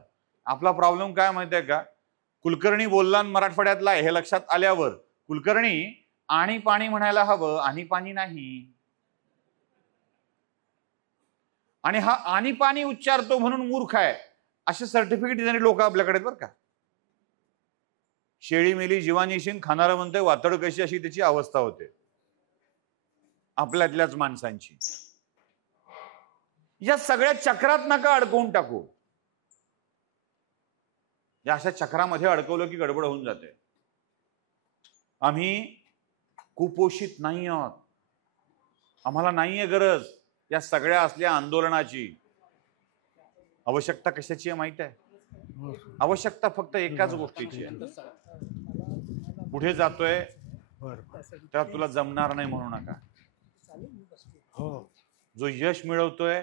आपला प्रॉब्लेम काय माहितीये का, कुलकर्णी बोलला मराठवाड्यातला हे लक्षात आल्यावर कुलकर्णी आणि पाणी म्हणायला हवं, आणि पाणी नाही. आणि हा आणि पाणी उच्चारतो म्हणून मूर्ख आहे असे सर्टिफिकेट देणारे लोक आपल्याकडे बरं का. शेळी मेली जीवानी शिन खाणारं म्हणतोय वातड कशी, अशी त्याची अवस्था होते आपल्यातल्याच माणसांची. या सगळ्या चक्रात नका अडकवून टाकू. या अशा चक्रामध्ये अडकवलं की गडबड होऊन जाते. आम्ही कुपोषित नाही आहोत, आम्हाला नाहीये गरज या सगळ्या असल्या आंदोलनाची. आवश्यकता कशाची आहे माहित आहे? आवश्यकता फक्त एकाच गोष्टीची आहे. पुढे जातोय तर तुला जमणार नाही म्हणू नका. जो यश मिळवतोय,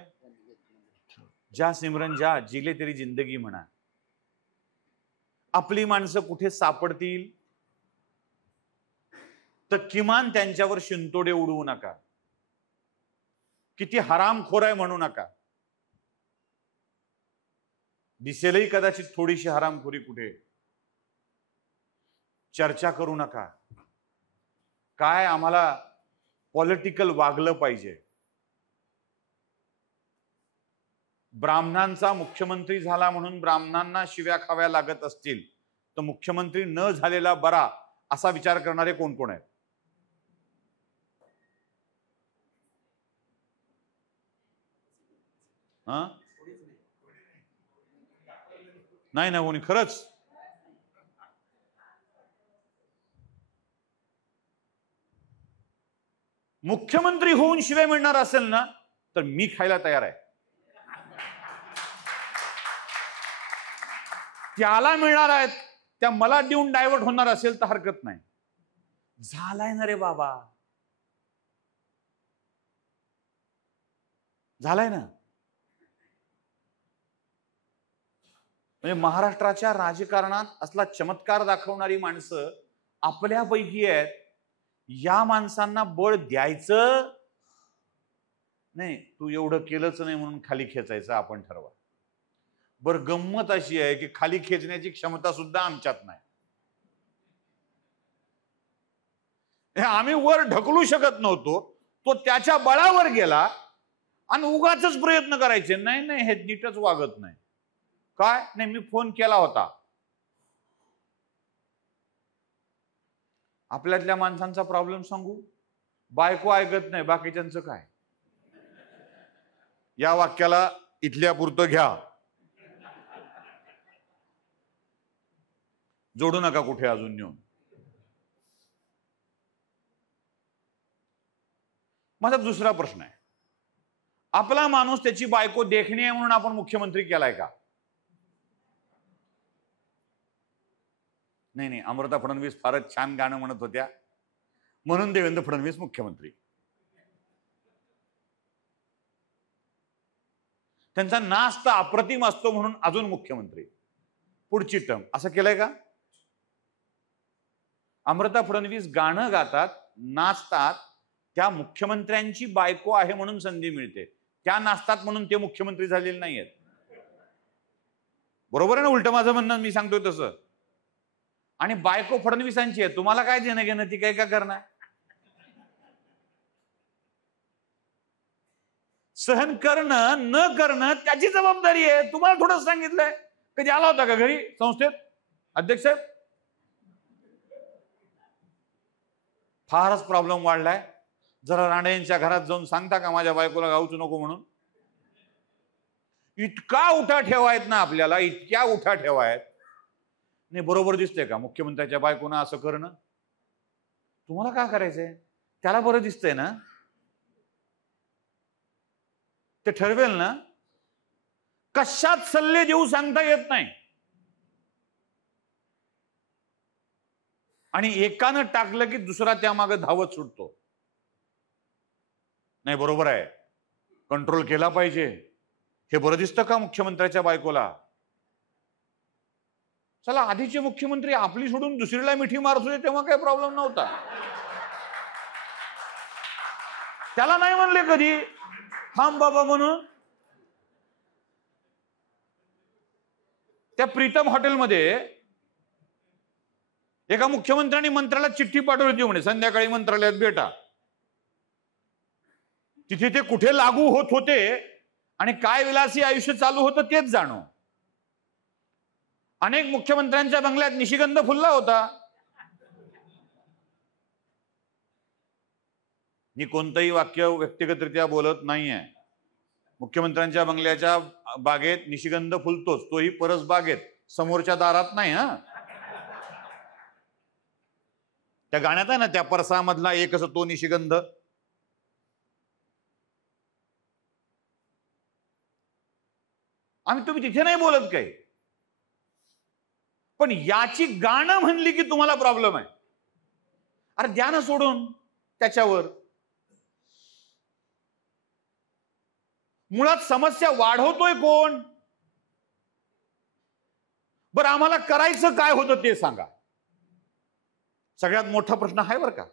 जा सिमरन जा, जिले तेरी जिंदगी म्हणा. आपली माणसं कुठे सापडतील तर किमान त्यांच्यावर शिंतोडे उडवू नका. किती हरामखोर आहे म्हणू नका. दिसेलही कदाचित थोडीशी हरामखोरी कुठे. चर्चा करू नका. काय आम्हाला पॉलिटिकल वागलं पाहिजे. ब्राह्मणांचा मुख्यमंत्री झाला म्हणून ब्राह्मणांना शिव्या खाव्या लागत असतील तर मुख्यमंत्री न झालेला बरा असा विचार करणारे कोण कोण आहेत? नाही ना कोणी. खरंच मुख्यमंत्री होऊन शिवाय मिळणार असेल ना तर मी खायला तयार आहे. त्याला मिळणार आहेत त्या मला देऊन डायव्हर्ट होणार असेल तर हरकत नाही. झालाय ना रे बाबा, झालाय ना. म्हणजे महाराष्ट्राच्या राजकारणात असला चमत्कार दाखवणारी माणसं आपल्यापैकी आहेत. या माणसांना बळ द्यायचं नाही, तू एवढं केलंच नाही म्हणून खाली खेचायचं आपण ठरवा. बरं, गंमत अशी आहे की खाली खेचण्याची क्षमता सुद्धा आमच्यात नाही. आम्ही वर ढकलू शकत नव्हतो, तो त्याच्या बळावर गेला आणि उगाचच प्रयत्न करायचे. नाही नाही, हे नीटच वागत नाही. काय नाही, मी फोन केला होता. आपल्यातल्या माणसांचा प्रॉब्लेम सांगू, बायको ऐकत नाही, बाकीच्यांचं काय. या वाक्याला इथल्या पुरतं घ्या, जोडू नका कुठे अजून नेऊन. माझा दुसरा प्रश्न आहे, आपला माणूस त्याची बायको देखणी आहे म्हणून आपण मुख्यमंत्री केलाय का? नाही नाही, अमृता फडणवीस फारच छान गाणं म्हणत होत्या म्हणून देवेंद्र फडणवीस मुख्यमंत्री. त्यांचा नाच तर अप्रतिम असतो म्हणून अजून मुख्यमंत्री पुढची टर्म. असं केलंय का? अमृता फडणवीस गाणं गातात, नाचतात, त्या मुख्यमंत्र्यांची बायको आहे म्हणून संधी मिळते. त्या नाचतात म्हणून ते मुख्यमंत्री झालेले नाहीयेत. बरोबर आहे ना? उलट माझं म्हणणं मी सांगतोय तसं. आणि बायको फडणवीसांची आहे, तुम्हाला काय देणं घेणं? ती काय का करणार? सहन करणं न करणं त्याची जबाबदारी आहे. तुम्हाला थोडं सांगितलंय. कधी आला होता का घरी संस्थेत अध्यक्ष? फारच प्रॉब्लेम वाढलाय. जरा राणेंच्या घरात जाऊन सांगता का माझ्या बायकोला गाऊच नको म्हणून? इतका उठा ठेवायत ना आपल्याला, इतक्या उठा ठेवायत. नाही, बरोबर दिसतंय का मुख्यमंत्र्याच्या बायकोनं असं करणं? तुम्हाला काय करायचंय? त्याला बरं दिसतंय ना, ते ठरवेल ना. कशात सल्ले देऊ सांगता येत नाही. आणि एकानं टाकलं की दुसरा त्यामागे धावत सुटतो. नाही, बरोबर आहे, कंट्रोल केला पाहिजे. हे बरं दिसतं का मुख्यमंत्र्याच्या बायकोला? चला, आधीचे मुख्यमंत्री आपली सोडून दुसरीला मिठी मारत होते तेव्हा काही प्रॉब्लेम नव्हता. त्याला नाही म्हणले कधी थांब बाबा म्हणून. त्या प्रीतम हॉटेलमध्ये एका मुख्यमंत्र्यांनी मंत्र्याला चिठ्ठी पाठवली होती म्हणे, संध्याकाळी मंत्रालयात भेटा. तिथे ते कुठे लागू होत होते आणि काय विलासी आयुष्य चालू होतं तेच जाणो. अनेक मुख्यमंत्र्यांच्या बंगल्यात निशिगंध फुलला होता. मी कोणतंही वाक्य व्यक्तिगतरित्या बोलत नाहीये. मुख्यमंत्र्यांच्या बंगल्याच्या बागेत निशिगंध फुलतोच, तोही परस बागेत, समोरच्या दारात नाही. हा, त्या गाण्यात आहे ना, त्या परसामधला एक असं तो निशिगंध. आम्ही तुम्ही तिथे नाही बोलत काही, पण याची गाणं म्हणली की तुम्हाला प्रॉब्लेम आहे. अरे द्या ना सोडून त्याच्यावर. मुळात समस्या वाढवतोय कोण? बरं, आम्हाला करायचं काय होतं ते सांगा. सगळ्यात मोठा प्रश्न आहे बरं का.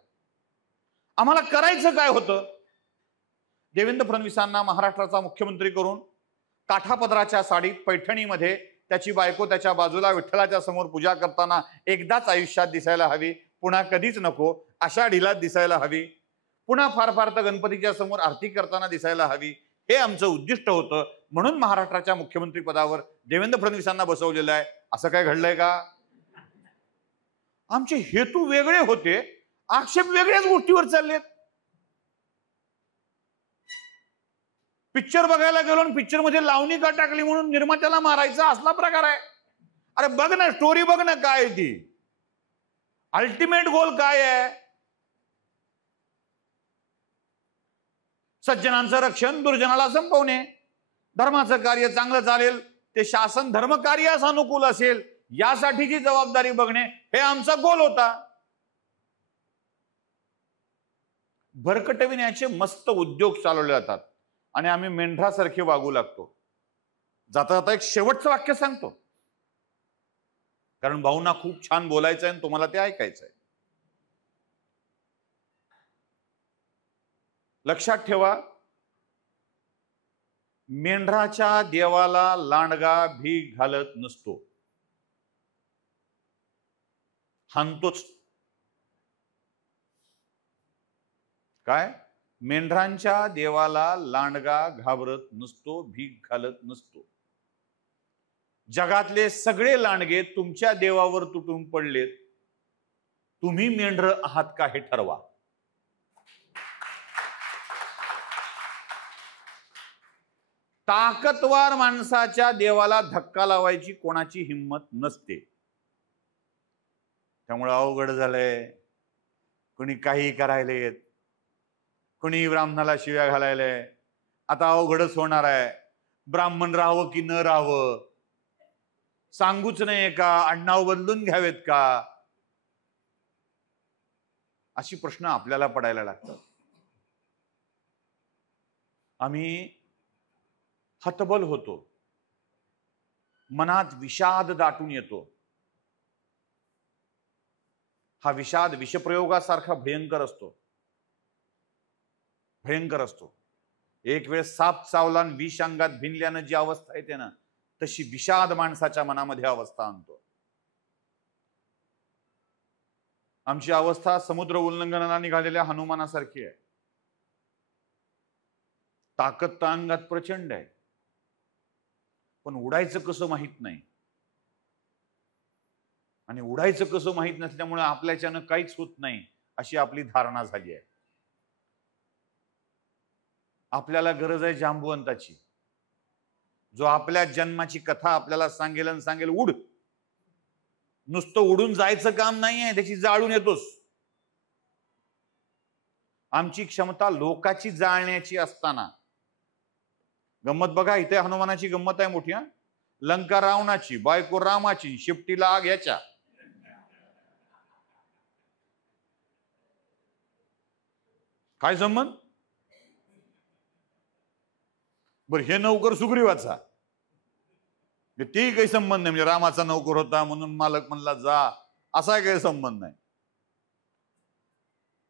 आम्हाला करायचं काय होतं? देवेंद्र फडणवीसांना महाराष्ट्राचा मुख्यमंत्री करून काठापदराच्या साडीत पैठणीमध्ये त्याची बायको त्याच्या बाजूला विठ्ठलाच्या समोर पूजा करताना एकदाच आयुष्यात दिसायला हवी, पुन्हा कधीच नको, आषाढीला दिसायला हवी, पुन्हा फार फार तर गणपतीच्या समोर आरती करताना दिसायला हवी. हे आमचं उद्दिष्ट होतं. म्हणून महाराष्ट्राच्या मुख्यमंत्री पदावर देवेंद्र फडणवीसांना बसवलेलं आहे. असं काय घडलंय का? आमचे हेतू वेगळे होते, आक्षेप वेगळ्याच गोष्टीवर चाललेत. पिक्चर बघायला गेलो आणि पिक्चर मध्ये लावणी का टाकली म्हणून निर्मात्याला मारायचा, असला प्रकार आहे. अरे बघ ना, स्टोरी बघ ना काय ती, अल्टिमेट गोल काय आहे? सज्जनांचं रक्षण, दुर्जनाला संपवणे. धर्माचं कार्य चांगलं चालेल, ते शासन धर्मकार्यास अनुकूल असेल यासाठीची जबाबदारी बघणे, हे आमचा गोल होता. भरकटविण्याचे मस्त उद्योग चालवले जातात आणि आम्ही मेंढरासारखे वागू लागतो. जाता जाता एक शेवटचं वाक्य सांगतो. कारण भाऊंना खूप छान बोलायचं आहे आणि तुम्हाला ते ऐकायचं आहे. लक्षात ठेवा, मेंढराच्या देवाला लांडगा भीक घालत नसतो, हाणतोच. काय? मेंढरांच्या देवाला लांडगा घाबरत नसतो, भीक घालत नसतो. जगातले सगळे लांडगे तुमच्या देवावर तुटून पडलेत, तुम्ही मेंढर आहात का हे ठरवा. ताकदवार माणसाच्या देवाला धक्का लावायची कोणाची हिंमत नसते. त्यामुळे अवघड झालंय. कुणी काही करायला येत, कुणी ब्राह्मणाला शिव्या घालायलाय. आता अवघडच होणार आहे. ब्राह्मण राहावं की न राहावं, सांगूच नये का, आडनाव बदलून घ्यावेत का, अशी प्रश्न आपल्याला पडायला लागतात. आम्ही हतबल होतो, मनात विषाद दाटून येतो. हा विषाद विषप्रयोगासारखा भयंकर असतो, भयंकर असतो. एक वेळ साप चावला, विष अंगात भिनल्यानं जी अवस्था येते ना, तशी विषाद माणसाच्या मनामध्ये अवस्था आणतो. आमची अवस्था समुद्र उल्लंघनाला निघालेल्या हनुमानासारखी आहे. ताकद तर अंगात प्रचंड आहे, पण उडायचं कसं माहित नाही. आणि उडायचं कसं माहित नसल्यामुळे आपल्याच्यानं काहीच होत नाही अशी आपली धारणा झाली आहे. आपल्याला गरज आहे जांबुवंताची, जो आपल्या जन्माची कथा आपल्याला सांगेल आणि सांगेल उड. नुसतं उडून जायचं काम नाहीये, त्याची जाळून येतोस. आमची क्षमता लोकाची जाळण्याची असताना, गंमत बघा, इथे हनुमानाची गंमत आहे मोठी. लंका रावणाची, बायको रामाची, शिफ्टीला आग याच्या. काय संबंध? बरं, हे नौकर सुग्रीवाचा, ती काही संबंध नाही. म्हणजे रामाचा नौकर होता म्हणून मालक म्हणला जा, असा काही संबंध नाही.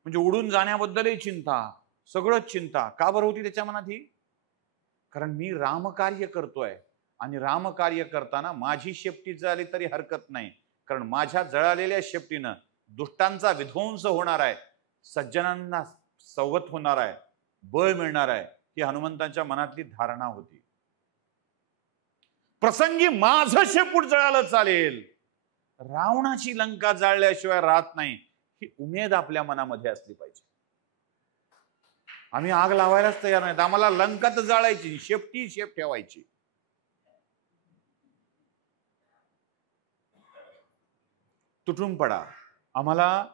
म्हणजे उडून जाण्याबद्दलही चिंता, सगळंच चिंता. का बरं होती त्याच्या मनात ही? कारण मी रामकार्य करतोय, आणि रामकार्य करताना माझी शेपटी जळाली तरी हरकत नाही, कारण माझ्या जळालेल्या शेपटीनं दुष्टांचा विध्वंस होणार आहे, सज्जनांना सवत होणार आहे, बळ मिळणार आहे, ही हनुमंतांच्या मनातली धारणा होती. प्रसंगी माझं शेपूट जळालं चालेल, रावणाची लंका जाळल्याशिवाय राहत नाही, ही उमेद आपल्या मनामध्ये असली पाहिजे. आम्ही आग लावायलाच तयार नाहीत. आम्हाला लंका तर जाळायची, शेपटी शेप ठेवायची. तुटून पडा. आम्हाला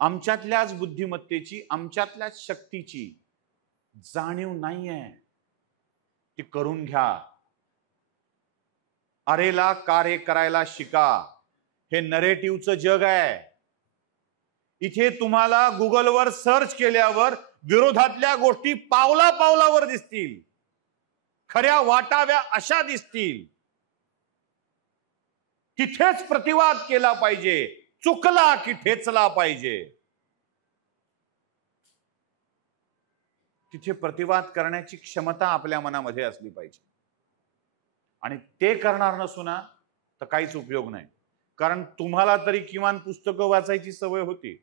आमच्यातल्याच बुद्धिमत्तेची, आमच्यातल्याच शक्तीची जाणीव नाहीये, ती करून घ्या. अरेला कार्य करायला शिका. हे नरेटिव्हचं जग आहे. इथे तुम्हाला गुगलवर सर्च केल्यावर विरोधातल्या गोष्टी पावला पावलावर दिसतील, खऱ्या वाटाव्या अशा दिसतील. तिथेच प्रतिवाद केला पाहिजे, चुकला की ठेचला पाहिजे. तिथे प्रतिवाद करण्याची क्षमता आपल्या मनामध्ये असली पाहिजे. आणि ते करणार नसू ना तर काहीच उपयोग नाही. कारण तुम्हाला तरी किमान पुस्तकं वाचायची सवय होती.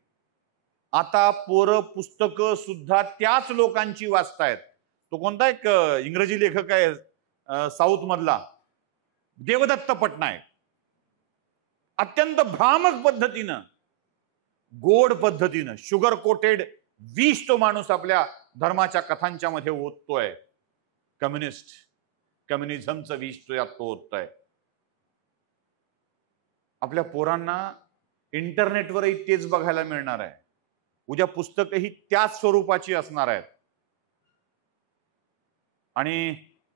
आता पोरं पुस्तकं सुद्धा त्याच लोकांची वाचतायत. तो कोणता एक इंग्रजी लेखक आहे साऊथ मधला, देवदत्त पटनायक. अत्यंत भ्रामक पद्धतीनं, गोड पद्धतीनं, शुगर कोटेड विष तो माणूस आपल्या धर्माच्या कथांच्या मध्ये ओततोय. कम्युनिझमचं विष तो यात तो ओततोय. आपल्या पोरांना इंटरनेटवरही तेच बघायला मिळणार आहे. उद्या पुस्तकही त्याच स्वरूपाची असणार आहेत. आणि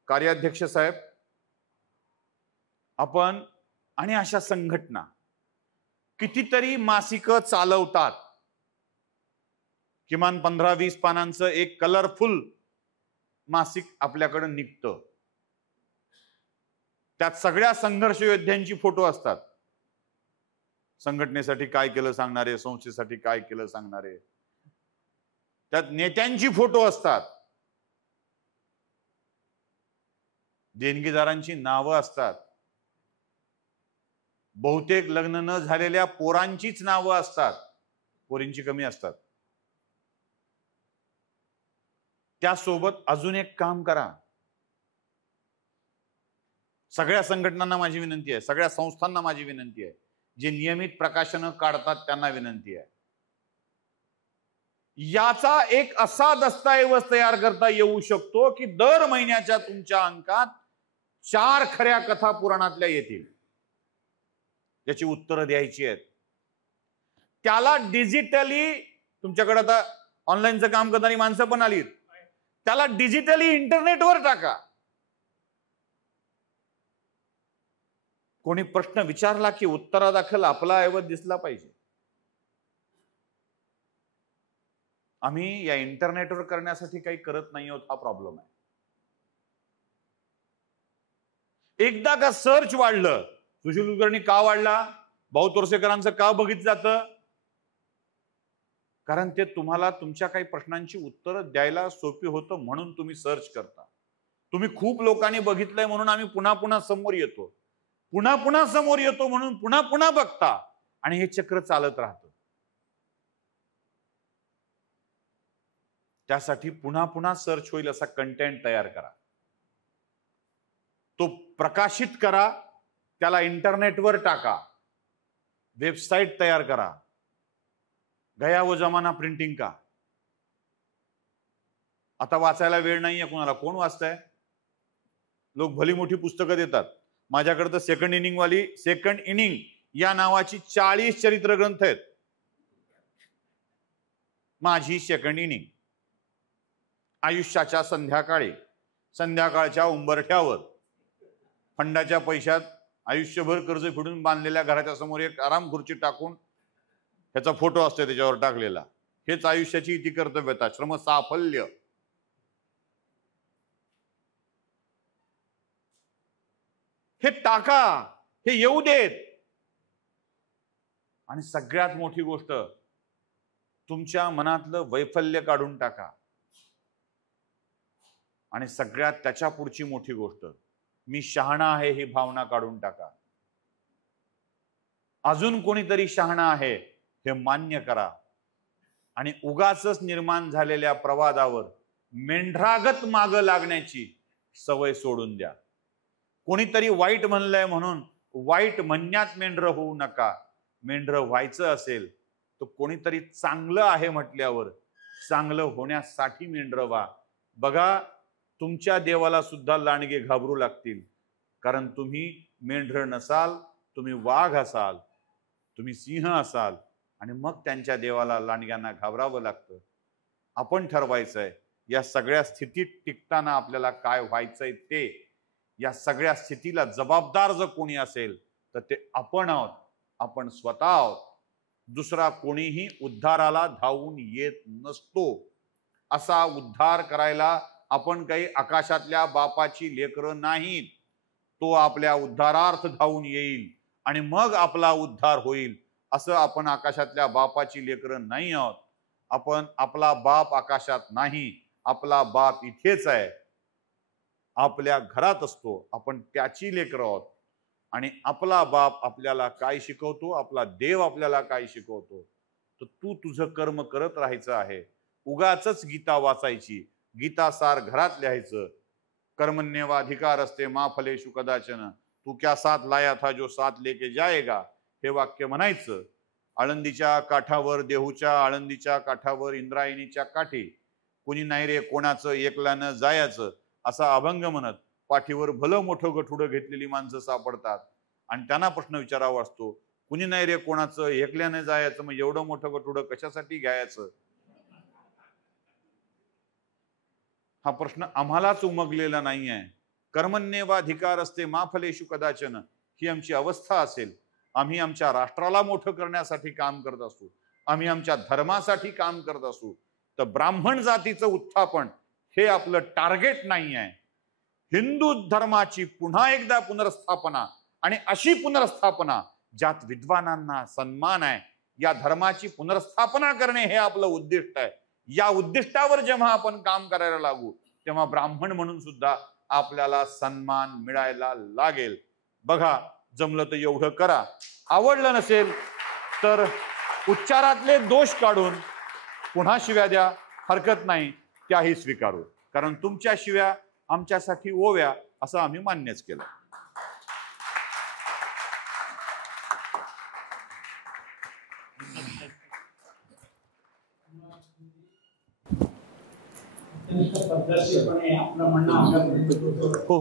कार्याध्यक्ष साहेब, आपण आणि अशा संघटना कितीतरी मासिकं चालवतात. किमान 15-20 पानांचं एक कलरफुल मासिक आपल्याकडे निघतं. त्यात सगळ्या संघर्ष योद्ध्यांची फोटो असतात. संघटनेसाठी काय केलं सांगणारे, संस्थेसाठी काय केलं सांगणारे, त्यात नेत्यांची फोटो असतात, देणगीदारांची नावं असतात, बहुतेक लग्न न झालेल्या पोरांचीच नावं असतात, पोरींची कमी असतात. त्यासोबत अजून एक काम करा. सगळ्या संघटनांना माझी विनंती आहे, सगळ्या संस्थांना माझी विनंती आहे, जे नियमित प्रकाशनं काढतात त्यांना विनंती आहे, याचा एक असा दस्तऐवज तयार करता येऊ शकतो की दर महिन्याच्या तुमच्या अंकात 4 खऱ्या कथा पुराणातल्या येतील, याची उत्तरं द्यायची आहेत. त्याला डिजिटली, तुमच्याकडे आता ऑनलाईनचं काम करणारी माणसं पण आलीत, त्याला डिजिटली इंटरनेटवर टाका. कोणी प्रश्न विचारला की उत्तरादाखल आपला ऐवज दिसला पाहिजे. आम्ही या इंटरनेटवर करण्यासाठी काही करत नाही आहोत, हा प्रॉब्लेम आहे. एकदा का सर्च वाढलं, सुशील कुलकर्णी का वाढला, भाऊ तोरसेकरांचं का बघितलं जातं, कारण ते तुम्हाला तुमच्या काही प्रश्नांची उत्तरं द्यायला सोपी होतं म्हणून तुम्ही सर्च करता. तुम्ही खूप लोकांनी बघितलंय म्हणून आम्ही पुन्हा पुन्हा समोर येतो, पुन्हा पुन्हा समोर येतो म्हणून पुन्हा पुन्हा बघता, आणि हे चक्र चालत राहतं. त्यासाठी पुन्हा पुन्हा सर्च होईल असा कंटेंट तयार करा, तो प्रकाशित करा, त्याला इंटरनेटवर टाका, वेबसाईट तयार करा. गया वो जमाना प्रिंटिंग का. आता वाचायला वेळ नाहीये कुणाला, कोण वाचताय? लोक भली मोठी पुस्तकं देतात. माझ्याकडे तर सेकंड इनिंग या नावाची 40 चरित्र ग्रंथ आहेत. माझी सेकंड इनिंग. आयुष्याच्या संध्याकाळच्या उंबरठ्यावर फंडाच्या पैशात आयुष्यभर कर्ज फेडून बांधलेल्या घराच्या समोर एक आराम खुर्ची टाकून ह्याचा फोटो असतो त्याच्यावर टाकलेला. हेच आयुष्याची इति कर्तव्यता, श्रम साफल्य. हे टाका, हे येऊ देत. आणि सगळ्यात मोठी गोष्ट, तुमच्या मनातलं वैफल्य काढून टाका. आणि सगळ्यात त्याच्या पुढची मोठी गोष्ट, मी शहाणा आहे ही भावना काढून टाका. अजून कोणीतरी शहाणा आहे हे मान्य करा. आणि उगाचच निर्माण झालेल्या प्रवादावर मेंढरागत मागं लागण्याची सवय सोडून द्या. कोणीतरी वाईट म्हणलंय म्हणून वाईट म्हणण्यात मेंढर होऊ नका. मेंढर व्हायचं असेल तर कोणीतरी चांगलं आहे म्हटल्यावर चांगलं होण्यासाठी मेंढर व्हा. बघा, तुमच्या देवाला सुद्धा लांडगे घाबरू लागतील, कारण तुम्ही मेंढर नसाल, तुम्ही वाघ असाल, तुम्ही सिंह असाल, आणि मग त्यांच्या देवाला लांडग्यांना घाबरावं लागतं. आपण ठरवायचंय या सगळ्या स्थितीत टिकताना आपल्याला काय व्हायचंय ते. या सगळ्या स्थितीला जबाबदार जर कोणी असेल तर ते आपण आहोत, आपण स्वतः आहोत. दुसरा कोणीही उद्धाराला धावून येत नसतो. असा उद्धार करायला आपण काही आकाशातल्या बापाची लेकरं नाहीत. तो आपल्या उद्धारार्थ धावून येईल आणि मग आपला उद्धार होईल. असं आपण आकाशातल्या बापाची लेकरं नाही आहोत. आपला बाप आकाशात नाही, आपला बाप इथेच आहे, आपल्या घरात असतो. आपण त्याची लेकरं आहोत. आणि आपला बाप आपल्याला काय शिकवतो, आपला देव आपल्याला काय शिकवतो, तर तू तुझं कर्म करत राहायचं आहे. उगाचच गीता वाचायची, गीता सार घरात लिहायचं. कर्मण्येवाधिकार असते मा फलेषु कदाचन, तू क्या साथ लाया था जो साथ लेके जाएगा, हे वाक्य म्हणायचं. आळंदीच्या काठावर, देहूच्या आळंदीच्या काठावर, इंद्रायणीच्या काठी कुणी नाही रे कोणाचं एकल्यानं जायचं, असा अभंग म्हणत पाठीवर भलं मोठं गठुडं घेतलेली माणसं सापडतात. आणि त्यांना प्रश्न विचारावा असतो, कुणी नाही रे कोणाचं एकल्यानं जायचं, मग एवढं मोठं गठुडं कशासाठी घ्यायचं? हा प्रश्न आम्हालाच उमगलेला नाही आहे. कर्मण्येवाधिकार असते मा फलेषु कदाचन ही आमची अवस्था असेल, आम्ही आमच्या राष्ट्राला मोठं करण्यासाठी काम करत असू, आम्ही आमच्या धर्मासाठी काम करत असू, तर ब्राह्मण जातीचं उत्थापन हे आपलं टार्गेट नाही आहे. हिंदू धर्माची पुन्हा एकदा पुनर्स्थापना, आणि अशी पुनर्स्थापना ज्यात विद्वानांना सन्मान आहे, या धर्माची पुनर्स्थापना करणे हे आपलं उद्दिष्ट आहे. या उद्दिष्टावर जेव्हा आपण काम करायला लागू तेव्हा ब्राह्मण म्हणून सुद्धा आपल्याला सन्मान मिळायला लागेल. बघा, जमलं तर एवढं करा. आवडलं नसेल तर उच्चारातले दोष काढून पुन्हा शिव्या द्या, हरकत नाही, त्याही स्वीकारू. कारण तुमच्या शिव्या आमच्यासाठी ओव्या असं आम्ही मान्यच केलं. पद्धतशीरपणे आपलं म्हणणं आपल्यापर्यंत हो.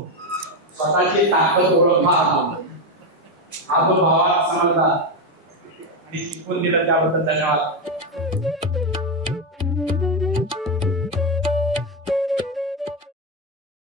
स्वतःची ताकद ओळखा, आदोभावात समजला आणि शिकवून दिलं त्याबद्दल धन्यवाद.